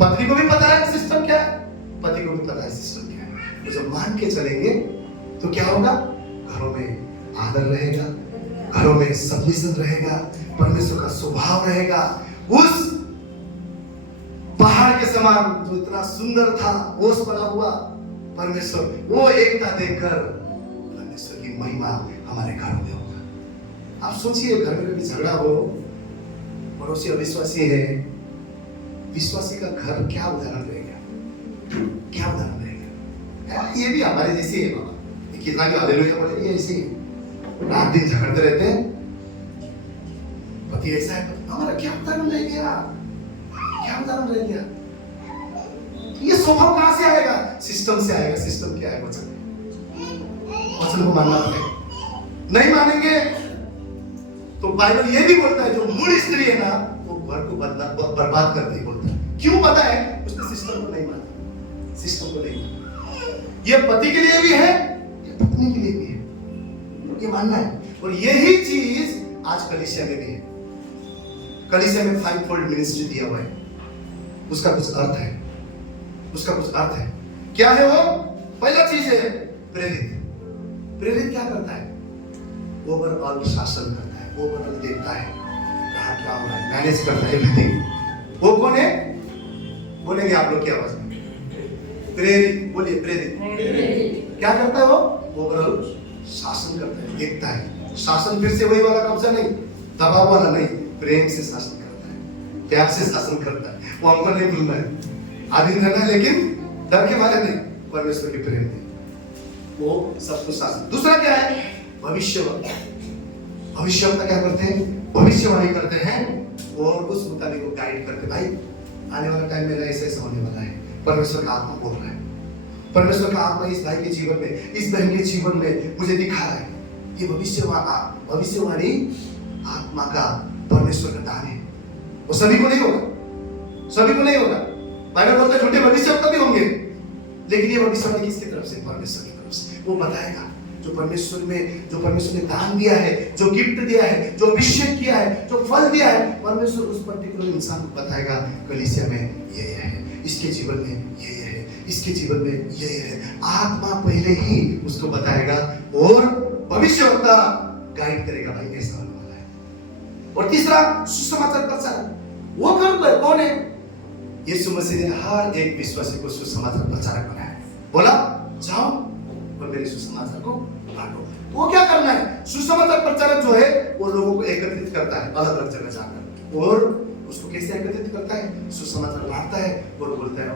पत्नी को भी पता है सिस्टम क्या है, पति को भी पता है सिस्टम क्या है, तो जब मान के चलेंगे तो क्या होगा, घरों में आदर रहेगा, घरों में सबमिशन रहेगा, परमेश्वर का स्वभाव रहेगा। उस पहाड़ के समान जो इतना सुंदर था, ओस बना हुआ परमेश्वर, वो एकता देखकर परमेश्वर की महिमा हमारे घरों में होगा। आप सोचिए, घर में कभी झगड़ा हो, पड़ोसी अविश्वासी है, विश्वासी का घर क्या उदाहरण रहेगा, क्या उदाहरण रहेगा। ये भी हमारे जैसे है बाबा, कितना भी हालेलुया बोले, ये ऐसे रात दिन झगड़ते रहते हैं। पति ऐसा है, हमारा क्या उदाहरण रह गया, क्या उदाहरण रह गया। ये स्वभाव कहां से आएगा? सिस्टम से आएगा। सिस्टम क्या है? वचन को मानना पड़ेगा। नहीं मानेंगे तो बाइबल ये भी बोलता है, जो मूढ़ स्त्री है ना, वो घर को बर्बाद कर दे बोलता है। क्यों पता है? उसने सिस्टम को नहीं माना, सिस्टम को नहीं माना। ये पति के लिए भी है, ये पत्नी के लिए भी है, ये मानना है। और यही चीज आज कलीसिया में भी है। कलीसिया में 5-fold मिनिस्ट्री दिया हुआ है, उसका कुछ अर्थ है, उसका कुछ अर्थ है। क्या है वो? पहला चीज है प्रेरित। प्रेरित क्या करता है? ओवरऑल शासन करता है, ओवरऑल देखता है कहां क्या हो रहा है, मैनेज करता है एवरीथिंग। वो कौन है? बोलेंगे आप लोग की आवाज में, प्रेरित बोलिए। प्रेरित क्या करता है? वो ओवरऑल शासन करता है, देखता है। शासन फिर से वही वाला कब्जा नहीं, दबाव वाला नहीं, प्रेम से शासन करता है, प्यार से शासन करता है। वो हमको नहीं भूलना है, आधीन रहना है, लेकिन डर के मारे नहीं, परमेश्वर के प्रेम में वो सब कुछ शासन। दूसरा क्या है? भविष्यवाणी। भविष्यवाणी क्या करते हैं? भविष्यवाणी करते हैं और उस मुताबिक वो गाइड करते, भाई आने वाला टाइम मेरा ऐसे ऐसा होने वाला है। परमेश्वर का आत्मा बोल रहा है, परमेश्वर का आत्मा इस भाई के जीवन में, इस बहन के जीवन में मुझे दिखा रहा है। ये भविष्यवाणी आत्मा का, परमेश्वर का दान है। वो सभी को नहीं होगा, सभी को नहीं होगा। बाइबल बोलता है झूठे भविष्यवक्ता भी होंगे, लेकिन ये भविष्यवाणी किसकी तरफ से? परमेश्वर की तरफ से। वो बताएगा जो परमेश्वर ने दान दिया है, जो गिफ्ट दिया है, जो अभिषेक किया है, जो फल दिया है, परमेश्वर उस पर्टिकुलर इंसान को बताएगा, कलीसिया में ये है, इसके जीवन में ये है, इसके जीवन में ये है। आत्मा पहले ही उसको बताएगा और भविष्यवक्ता गाइड करेगा, भाई ऐसा होने वाला है। और तीसरा सुसमाचार प्रचार। वो कौन है? यीशु मसीह ने हर एक विश्वासी को सुसमाचार प्रचारक बनाया। बोला जाओ और मेरे सुसमाचार को बांटो। तो वो क्या करना है? सुसमाचार प्रचारक जो है वो लोगों को एकत्रित करता है अलग अलग जगह जाकर, और उसको कैसे एकत्रित करता है? सुसमाचार बांटता है और बोलता है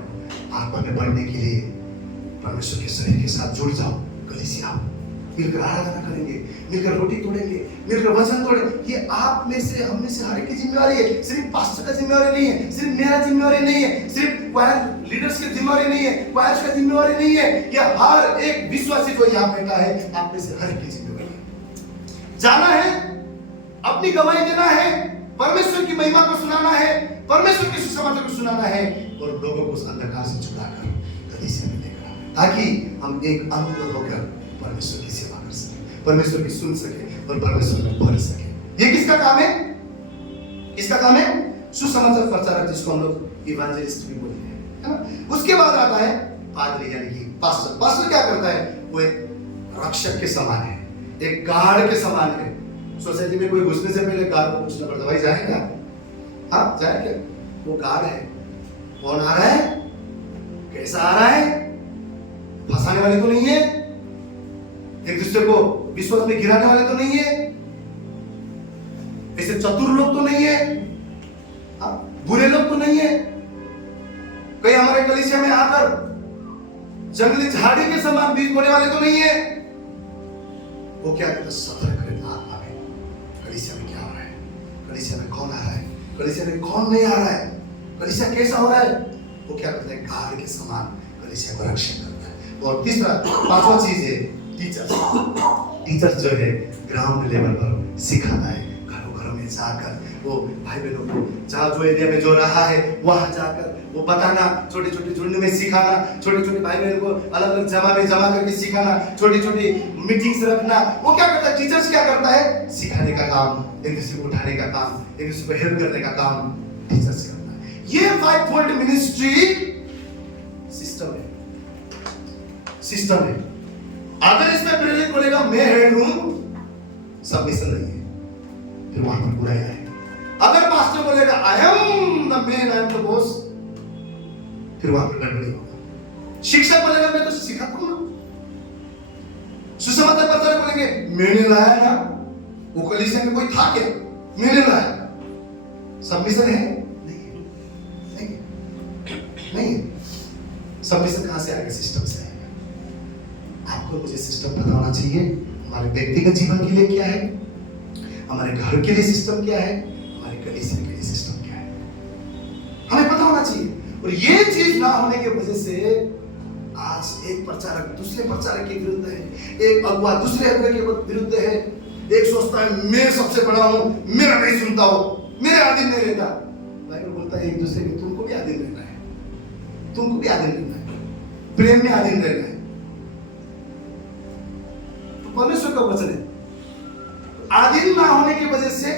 आत्मा में बढ़ने के लिए परमेश्वर के शरीर के साथ जुड़ जाओ, कलीसिया आओ, मिलकर आराधना करेंगे, मिलकर रोटी तोड़ेंगे, मिलकर वचन तोड़ेंगे। ये आप में से, हम में से हर एक की जिम्मेवारी है। सिर्फ पास्टर का जिम्मेवारी नहीं है, सिर्फ मेरा जिम्मेवारी नहीं है, सिर्फ क्वायर लीडर्स की जिम्मेवारी नहीं है, क्वायर का जिम्मेवारी नहीं है। ये हर एक विश्वासी जो यहाँ बैठा है, आप में से हर एक की जिम्मेवारी है। जाना है, अपनी गवाही देना है, परमेश्वर की महिमा को सुनाना है, परमेश्वर के सुसमाचार को सुनाना है, और लोगों को उस अंधकार से छुड़ाकर कलीसिया में लेकर आना, ताकि हम एक अंग होकर परमेश्वर की सेवा कर सके, परमेश्वर की सुन सके और परमेश्वर में बढ़ सके। ये किसका काम है? किसका काम है? सुसमाचार प्रचारक, जिसको हम लोग इवेंजलिस्ट भी बोलते हैं, है ना। उसके बाद आता है पादरी, यानी कि पास्टर। पास्टर क्या करता है? वो एक रक्षक के समान है, एक गार्ड के समान है। सोसाइटी में कोई घुसने से पहले गार्ड को पूछना पड़ता, भाई जाएगा? हाँ जाएगा। वो गार्ड है, कौन आ रहा है, कैसा आ रहा है, फंसाने वाले तो नहीं है, एक दूसरे को विश्वास में गिराने वाले तो नहीं है, ऐसे चतुर लोग तो नहीं है, बुरे लोग तो नहीं है। कहीं हमारे कलीसिया में आकर जंगली झाड़ी के समान बीज बोने वाले तो नहीं है। वो क्या कहता? सतर्क रहना आत्मा में, कलीसिया में क्या हो रहा है, कलीसिया में कौन आ रहा है, कलीसिया में कौन नहीं आ रहा है, कलीसिया कैसा हो रहा है। वो क्या करता है? गार्ड के समान कलीसिया को रक्षण करता है। और तीसरा, पांचवा चीज है टीचर्स। टीचर्स जो है ग्राउंड लेवल पर सिखाना है, घरों घरों में जाकर वो भाई बहनों को जहाँ जो एरिया में जो रहा है वहां जाकर वो बताना, छोटे छोटे झुंड में सिखाना, छोटे छोटे भाई बहनों को अलग अलग जमा करके सिखाना, छोटी छोटी मीटिंग्स रखना। वो क्या करता है? टीचर्स क्या करता है? सिखाने का काम, एक दूसरे को उठाने का काम, एक दूसरे को हेल्प करने का काम टीचर्स करता है। ये 5-fold मिनिस्ट्री सिस्टम है, सिस्टम है। अगर इसमें प्रेरित बोलेगा मैं हेड हूं, सबमिशन नहीं है, फिर वहां पर बुराई आएगा। अगर पास्टर बोलेगा I am the man, I am the boss, फिर वहां पर गड़बड़ी होगा। शिक्षक बोलेगा मैं तो सिखाता हूं, सुसमाचार प्रचारक बोलेंगे मैंने लाया ना, वो कलीसिया में कोई था क्या, मैंने लाया। सबमिशन है नहीं, नहीं। सबमिशन कहां से आएगा? सिस्टम से आएगा। आपको मुझे सिस्टम पता होना चाहिए। हमारे व्यक्तिगत जीवन के लिए क्या है, हमारे घर के लिए सिस्टम क्या है, हमारे कलीसिया के लिए सिस्टम क्या है, हमें पता होना चाहिए। और ये चीज ना होने की वजह से आज एक प्रचारक दूसरे प्रचारक के विरुद्ध है, एक अगुआ दूसरे अगुआ के विरुद्ध है। एक सोचता है मैं सबसे बड़ा हूं, मेरा नहीं सुनता हो, मेरे अधीन नहीं रहता। बाइबल बोलता है एक दूसरे के तुमको भी अधीन रहना है, तुमको भी अधीन रहना है, प्रेम में अधीन रहना है। तो परमेश्वर का वचन है। अधीन ना होने की वजह से,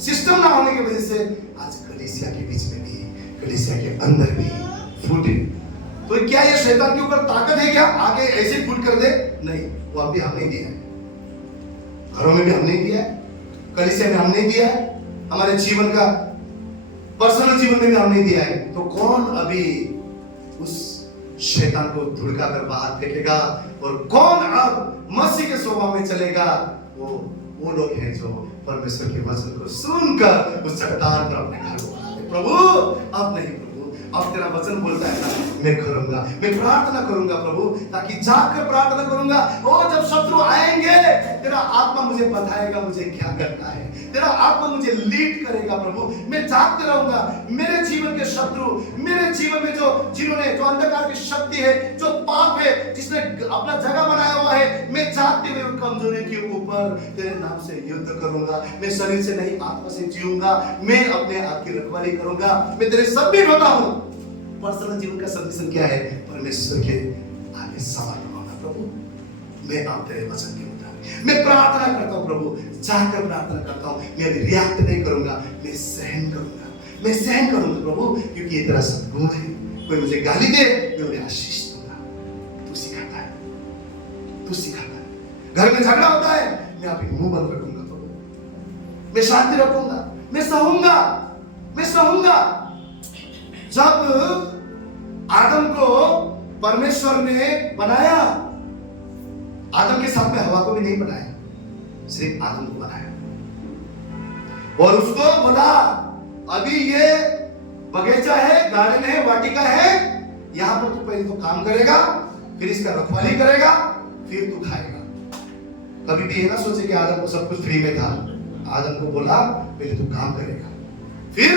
सिस्टम ना होने की वजह से आज कलीसिया के बीच में भी, कलीसिया के अंदर भी फूटे। तो क्या ये शैतान के ऊपर ताकत है क्या आगे ऐसे फूट कर दे? नहीं, वो अभी हम नहीं दिया है, घरों में भी हम नहीं दिया है, कलीसिया में हम नहीं दिया है, हमारे जीवन का पर्सनल जीवन में भी हम नहीं दिया है। तो कौन अभी उस शैतान को धुड़का कर बाहर फेंकेगा और कौन अब मसीह के स्वभाव में चलेगा? वो लोग हैं जो परमेश्वर के वचन को सुनकर उस चट्टान पर अपने घर को बनाते। प्रभु अब नहीं, प्रभु अब तेरा वचन बोलता है ना, मैं करूंगा, मैं प्रार्थना करूंगा प्रभु, ताकि जाकर प्रार्थना करूंगा। और जब शत्रु आएंगे तेरा आत्मा मुझे बताएगा मुझे क्या करना है, तेरा आत्मा मुझे लीड करेगा प्रभु। मैं जागते रहूंगा। मेरे जीवन के शत्रु, मेरे जीवन में जिन्होंने जो अंधकार की शक्ति है, जो पाप है, जिसने अपना जगह बनाया हुआ है, मैं जागते हुए कमजोरी के ऊपर तेरे नाम से युद्ध करूंगा। मैं शरीर से नहीं आत्मा से जीऊंगा। मैं अपने आप की रखवाली करूंगा। मैं तेरे सबमिट होता हूं। पर्सनल जीवन का सबमिशन क्या है? परमेश्वर के आगे समर्पण होना। प्रभु मैं आप तेरे वचन के मुताबिक मैं प्रार्थना करता हूं प्रभु, जाकर प्रार्थना करता हूं। मैं अभी रिएक्ट नहीं करूंगा, मैं सहन करूंगा, मैं सहन करूंगा प्रभु, क्योंकि ये तेरा सद्गुण है। कोई मुझे गाली दे, मैं उन्हें आशीष दूंगा। तू सिखाता है, तू सिखाता है। घर में झगड़ा होता है, मैं आप मुंह बंद रखूंगा प्रभु, मैं शांति रखूंगा, मैं सहूंगा, मैं सहूंगा। जब आदम को परमेश्वर ने बनाया, आदम के साथ में हवा को भी नहीं बनाया, सिर्फ आदम को बनाया और उसको बोला अभी ये बगीचा है, गार्डन है, वाटिका है, यहां पर तू पहले तो काम करेगा, फिर इसका रखवाली करेगा, फिर तू खाएगा। कभी भी ये ना सोचे कि आदम को सब कुछ फ्री में था। आदम को बोला पहले तू काम करेगा, फिर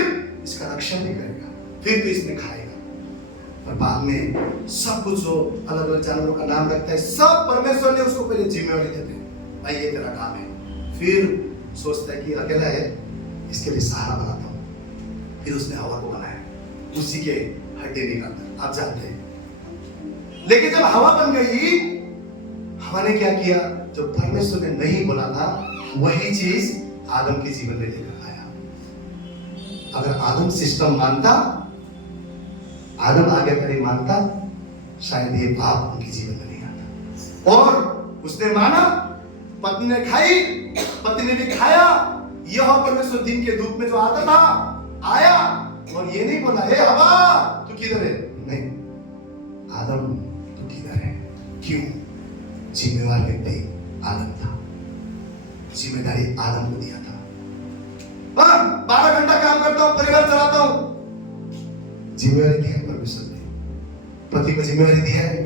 इसका रक्षण भी करेगा, फिर तो इसमें खाएगा। और बाद में सब कुछ जो अलग अलग जानवरों का नाम रखता है, सब परमेश्वर ने उसको पहले जिम्मेवारी देते हैं, भाई ये तेरा काम है। फिर सोचता है कि अकेला है, इसके लिए सहारा बनाता हूं। फिर उसने हवा को बनाया, उसी के हड्डी निकालता, आप जानते हैं। लेकिन जब हवा बन गई, हवा ने क्या किया? जो परमेश्वर ने नहीं बोला था वही चीज आदम के जीवन में लेकर आया। अगर आदम सिस्टम मानता, आदम आज्ञाकारी मानता, शायद ये पाप उनके जीवन में नहीं आता। और उसने माना, पत्नी ने खाई, पति ने भी खाया। यह परमेश्वर दिन के धूप में जो आता था आया और ये नहीं बोला हे हवा तू किधर है, नहीं, आदम तू किधर है? क्यों? जिम्मेवार व्यक्ति आदम था, जिम्मेदारी आदम को दिया था। 12 घंटा काम करता हूं, परिवार चलाता हूं, जिम्मेवारी दी है परमेश्वर ने। पति को जिम्मेवारी दिया है,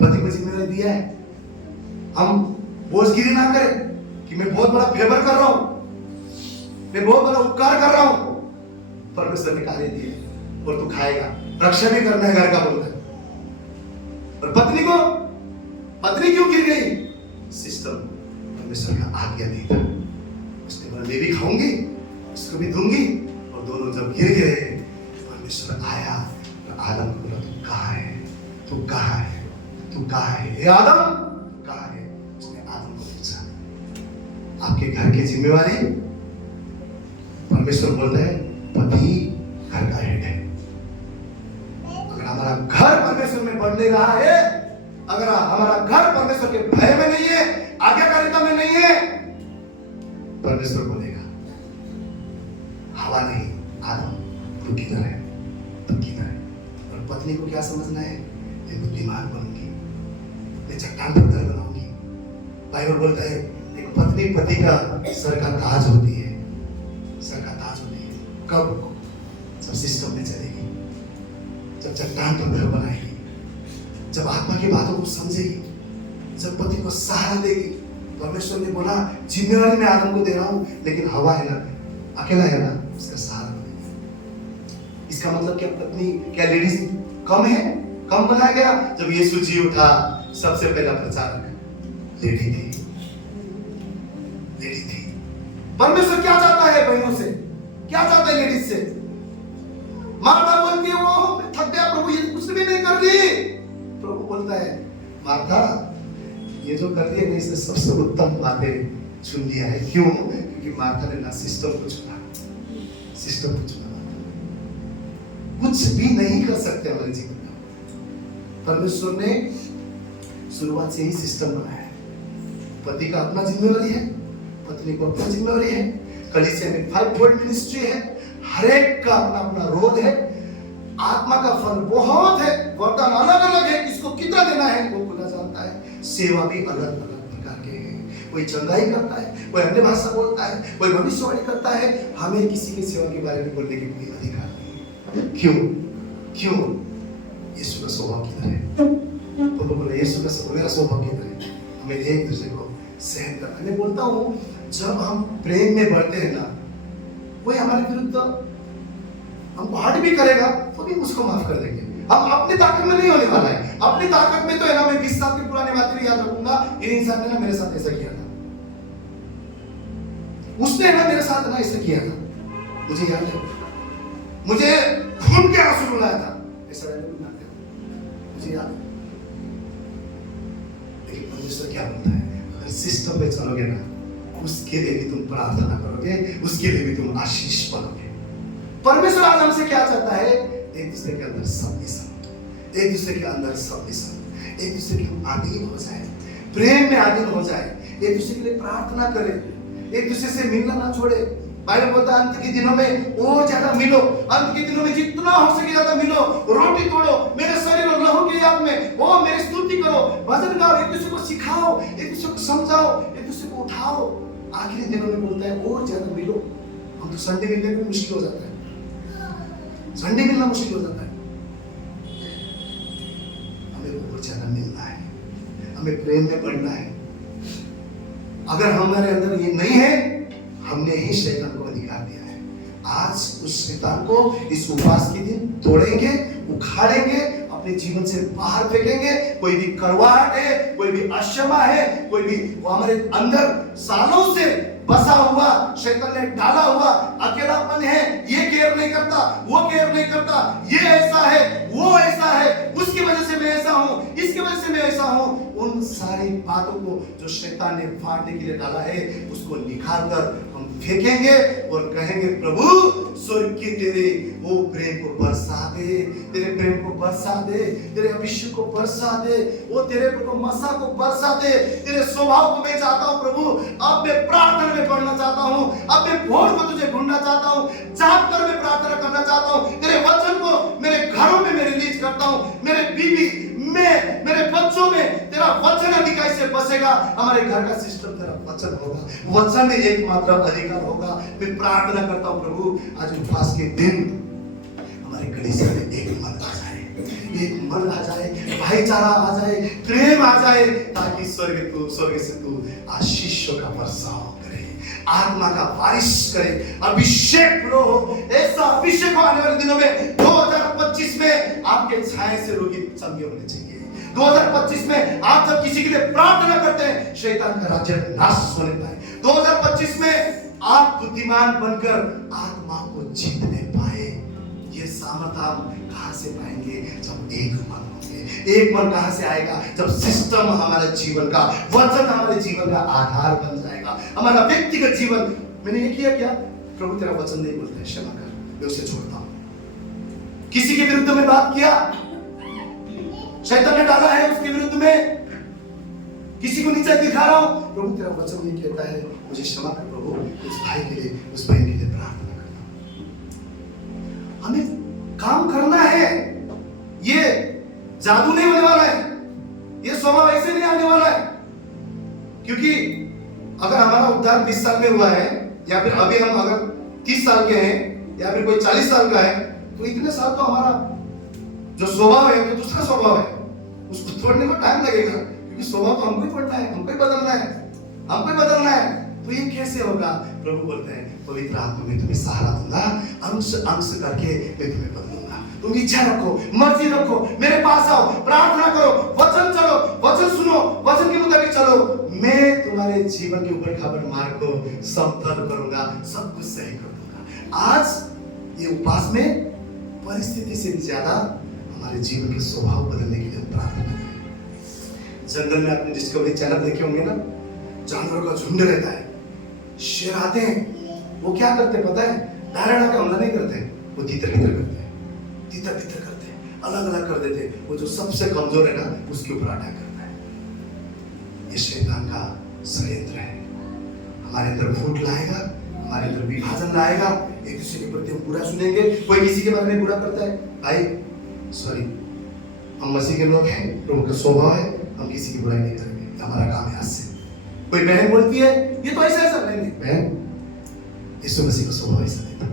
पति को जिम्मेवारी दिया है। हम बोझगिरी ना करें कि मैं बहुत बड़ा फेवर कर रहा हूं, मैं बहुत बड़ा उपकार कर रहा हूं। परमेश्वर ने कार्य दिया और तू खाएगा, रक्षा भी करना है घर का, बोलता है। और पत्नी क्यों गिर गई? सिस्टम परमेश्वर का आज्ञा नहीं था। उसने बोला मैं भी खाऊंगी, उसको भी दूंगी। और दोनों जब गिर गए, परमेश्वर आया और आदम को बोला तू कहाँ है, तू कहाँ है, तू कहाँ है, हे आदम कहाँ है? उसने आदम को पूछा। आपके घर की जिम्मेवारी, परमेश्वर बोलता है पति घर का हेड है। अगर हमारा घर परमेश्वर में बढ़ नहीं रहा है, अगर हमारा घर परमेश्वर के भय में नहीं है, आज्ञाकारिता में नहीं है, परमेश्वर बोलेगा, हवा नहीं आदम, तू किधर है, तू किधर है। और पत्नी को क्या समझना है, ये बुद्धिमान बनूंगी, मैं चट्टान पर घर बनाऊंगी। बाइबल बोलता है एक पत्नी पति का सर का ताज होती है, सर का ताज होती है। कब? जब सिस्टम में चलेगी, जब चट्टान पर घर बनाएगी, जब आत्मा की बातों को समझेगी, जब पति को सहारा देगी। परमेश्वर ने बोला जिम्मेवारी मैं आदम को दे रहा हूं, लेकिन हवा है ना, अकेला है ना, उसका सहारा बनेगा। इसका मतलब क्या पत्नी, क्या लेडीज कम है? कम बनाया गया? जब यीशु जी उठा, सबसे पहला प्रचारक लेडी थी, लेडी थी। परमेश्वर क्या चाहता है बहनों से, क्या चाहता है लेडीज से? मार्था बोलती है वो मैं थक गया प्रभु, ये कुछ भी नहीं कर रही। प्रभु बोलता है मार्था ये जो कर रही है ना, इसने सबसे उत्तम बातें चुन लिया है। क्यों? क्योंकि मार्था ने ना सिस्टम को चुना, सिस्टम को चुना। कुछ भी नहीं कर सकते हमारे जीवन में। परमेश्वर ने शुरुआत से ही सिस्टम बनाया है। पति का अपना जिम्मेवारी है, पत्नी को अपना जिम्मेवारी है। कलीसिया में 5 फोल्ड मिनिस्ट्री है, हर एक का अपना अपना रोल है। आत्मा का फल बहुत है, वरदान अलग अलग है, किसको कितना देना है वो खुदा जानता है। सेवा भी अलग अलग प्रकार के हैं। कोई चंगाई करता है, कोई अन्य भाषा बोलता है, कोई भविष्यवाणी करता है। हमें किसी की सेवा के बारे में बोलने की कोई अधिकार नहीं। क्यों? क्यों? यीशु का स्वभाव किधर है? तो बोले यीशु का स्वभाव, मेरा स्वभाव किधर है? हमें एक दूसरे को सहन करना। मैं बोलता हूँ जब हम प्रेम में बढ़ते हैं ना, कोई हमारे विरुद्ध हमको हर्ट भी करेगा तो भी उसको माफ कर देंगे। हम अपनी ताकत में नहीं होने वाला है। अपनी ताकत में तो है ना, मैं 20 साल की पुरानी बातें भी याद रखूंगा, ये इंसान ने ना मेरे साथ ऐसा किया था, उसने ना मेरे साथ ना ऐसा किया था, मुझे याद है, मुझे खून के आंसू रुलाया था, ऐसा मुझे याद है। लेकिन परमेश्वर क्या बोलता है, अगर सिस्टम में चलोगे ना, उसके लिए भी तुम प्रार्थना करोगे, उसके लिए भी तुम आशीष पाओगे। परमेश्वर आज हमसे क्या चाहता है? एक दूसरे के अंदर सबमिशन, एक दूसरे के अंदर सबमिशन, एक दूसरे के अधीन हो जाए, प्रेम में अधीन हो जाए, एक दूसरे के लिए प्रार्थना करें, एक दूसरे से मिलना ना छोड़े। बाइबल बोलता है अंत के दिनों में और ज्यादा मिलो, अंत के दिनों में जितना हो सके ज्यादा मिलो, रोटी तोड़ो, मेरे शरीर और लहू की याद में ओ मेरी स्तुति करो, भजन गाओ, एक दूसरे को सिखाओ, एक दूसरे को समझाओ, एक दूसरे को उठाओ। आखिरी दिनों में बोलता है और ज्यादा मिलो। हम तो संडे मिलने में मुश्किल हो जाता है, संडे मिलना मुश्किल हो जाता है। हमें और ज्यादा मिलना है, हमें प्रेम में बढ़ना है। अगर हमारे अंदर ये नहीं है, हमने ही शैतान को अधिकार दिया है। आज उस शैतान को इस उपवास के दिन तोड़ेंगे, उखाड़ेंगे, अपने जीवन से बाहर फेंकेंगे। कोई भी करवाहट है, कोई भी अक्षमा है, कोई भी वो हमारे अंदर सालों से बसा हुआ शैतान ने डाला हुआ अकेलापन है, ये केयर नहीं करता, वो केयर नहीं करता, ये ऐसा है, वो ऐसा है, उसकी वजह से मैं ऐसा हूं, इसकी वजह से मैं ऐसा हूं। उन सारी बातों को जो शैतान ने फाड़ने के लिए डाला है, उसको निकाल कर हम फेंकेंगे और कहेंगे प्रभु स्वर्ग की तेरे वो प्रेम को बरसा दे, तेरे प्रेम को बरसा दे, तेरे अभिषेक को बरसा दे, वो तेरे को मसा को बरसा दे, तेरे स्वभाव को मैं चाहता हूं प्रभु। अब मैं प्रार्थना में बढ़ना चाहता हूं, अब मैं भोर को तुझे ढूंढना चाहता हूं, जाग कर मैं प्रार्थना करना चाहता हूं, तेरे वचन को मेरे घरों में मैं रिलीज करता हूं, मेरे बीवी में, मेरे बच्चों में तेरा वचन अधिकार से बसेगा। हमारे घर का सिस्टम तेरा वचन होगा, वचन में एकमात्र अधिकार होगा। मैं प्रार्थना करता हूं प्रभु आज उपवास के दिन हमारे कलीसिया में एक मन आ जाए, एक मन आ जाए, भाईचारा आ जाए, प्रेम आ जाए, ताकि स्वर्ग से तू आशीषों का बरसाव करे, आत्मा का बारिश करे, अभिषेक लो। ऐसा अभिषेक आने वाले दिनों में 2025 में आपके छाए से रोगी चंगे होने चाहिए। 2025 में आप जब किसी के लिए प्रार्थना करते हैं, शैतान का राज्य नाश होने पाए। 2025 में आप बुद्धिमान बनकर आत्मा को जीतने पाए। ये सामर्थ हम कहां से पाएंगे? जब एक मन होंगे। एक मन कहां से आएगा? जब सिस्टम हमारे जीवन का, वचन हमारे जीवन का आधार बन जाएगा। हमारा व्यक्तिगत जीवन, मैंने ये किया क्या? प्रभु तेरा वचन नहीं बोलता है, क्षमा कर, मैं उसे छोड़ता हूं। किसी के विरुद्ध में बात किया, शैतान ने डाला है उसके विरुद्ध में, किसी को नीचा दिखा रहा हूं, प्रभु तेरा वचन ये कहता है मुझे क्षमा कर प्रभु, उस भाई के लिए, उस बहन के लिए प्रार्थना करता हूं। हमें काम करना है, ये जादू नहीं होने वाला है, ये स्वभाव ऐसे नहीं आने वाला है। क्योंकि अगर हमारा उद्धार 20 साल में हुआ है, या फिर अभी हम अगर 30 साल के हैं, या फिर कोई 40 साल का है, तो इतने साल तो हमारा जो स्वभाव है वो दूसरा स्वभाव है, उसको छोड़ने को टाइम लगेगा। क्योंकि स्वभाव तो हमको ही पड़ना है, हमको ही बदलना है, हमको ही बदलना है। तो ये कैसे होगा? प्रभु बोलते हैं पवित्र आत्मा में तुम्हें सहारा दूंगा, अंश अंश करके मैं तुम्हें बदलूंगा। तुम इच्छा रखो, मर्जी रखो, मेरे पास आओ, प्रार्थना करो, वचन चलो, वचन सुनो, वचन के मुताबिक चलो, मैं तुम्हारे जीवन के ऊपर खबर मार्ग को समतल करूंगा, सब कुछ सही कर दूंगा। आज ये उपवास में परिस्थिति से ज्यादा हमारे जीवन के स्वभाव बदलने के लिए प्रार्थना करें। जंगल में आपने डिस्कवरी चैनल देखे होंगे ना, जानवरों का झुंड रहता है, शेर आते हैं, वो क्या करते हैं पता है? डायरेक्ट आकर हमला नहीं करते, वो तीतर तीतर करते हैं, तीतर तीतर करते हैं, अलग अलग कर देते हैं। वो जो सबसे कमजोर है ना, उसके ऊपर अटैक करता है। ये शैतान का षड्यंत्र है, हमारे अंदर फूट लाएगा, हमारे अंदर विभाजन लाएगा, एक दूसरे के प्रति हम बुरा सुनेंगे। कोई किसी के बारे में बुरा करता है, भाई सॉरी, हम मसीह के लोग हैं, प्रभु का स्वभाव है, हम किसी की बुराई नहीं करेंगे, हमारा काम है। आज से कोई बहन बोलती है ये तो ऐसा ऐसा नहीं, बहन यीशु मसीह का स्वभाव ऐसा नहीं था।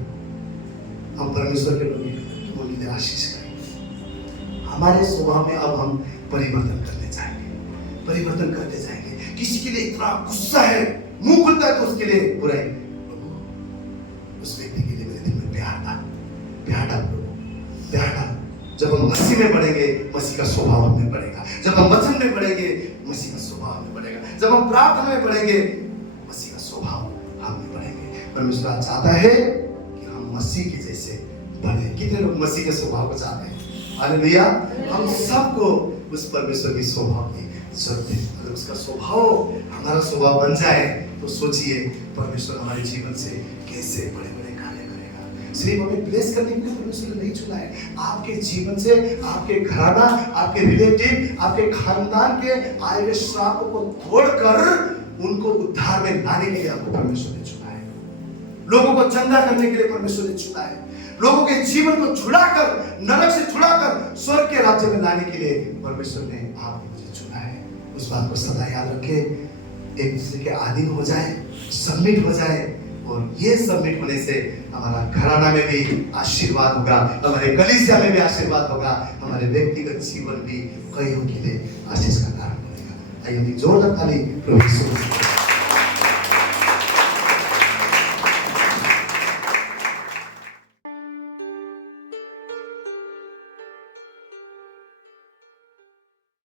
हम परमेश्वर के लोग हैं, वो उन्हें आशीष करेंगे। हमारे स्वभाव में अब हम परिवर्तन करने जाएंगे, परिवर्तन करते जाएंगे। किसी के लिए इतना गुस्सा है, मुंह खुलता है तो उसके लिए बुराई, प्रभु उस व्यक्ति के लिए मेरे दिल में प्यार डाल, प्यार डाल प्रभु, प्यार डाल। जब हम मसीह में बढ़ेंगे, मसीह का स्वभाव हमें बढ़ेगा। जब हम वचन में बढ़ेंगे, मसीह का स्वभाव हमें बढ़ेगा। जब हम प्रार्थना में बढ़ेंगे, मसीह का स्वभाव हमें बढ़ेंगे। परमेश्वर चाहता है कि हम मसीह के जैसे बढ़े। कितने लोग मसीह के स्वभाव को चाहते हैं? हालेलुया। हम सबको उस परमेश्वर के स्वभाव की जरूरत है। अगर उसका स्वभाव हमारा स्वभाव बन जाए तो सोचिए परमेश्वर हमारे जीवन से कैसे बड़े बड़े कार्य करेगा। सिर्फ हमें ब्लेस करने के लिए परमेश्वर ने नहीं चुना है, आपके जीवन से, आपके घराना, आपके रिलेटिव, आपके खानदान के आए हुए श्रापों को तोड़कर उनको उद्धार में लाने के लिए आपको परमेश्वर ने चुना है। लोगों को चंगा करने के लिए परमेश्वर ने चुना है। लोगों के जीवन को छुड़ाकर, नरक से छुड़ाकर स्वर्ग के राज्य में लाने के लिए परमेश्वर ने आपको मुझे चुना है। उस बात को सदा याद रखें। एक दूसरे के अधीन हो जाए, सबमिट हो जाए, और ये सबमिट होने से हमारा घराना में भी आशीर्वाद होगा, हमारे कलीसिया में भी आशीर्वाद होगा, हमारे व्यक्तिगत जीवन भी कईयों के लिए आशीष का कारण बनेगा। आइए जोरदार ताली प्रभु यीशु मसीह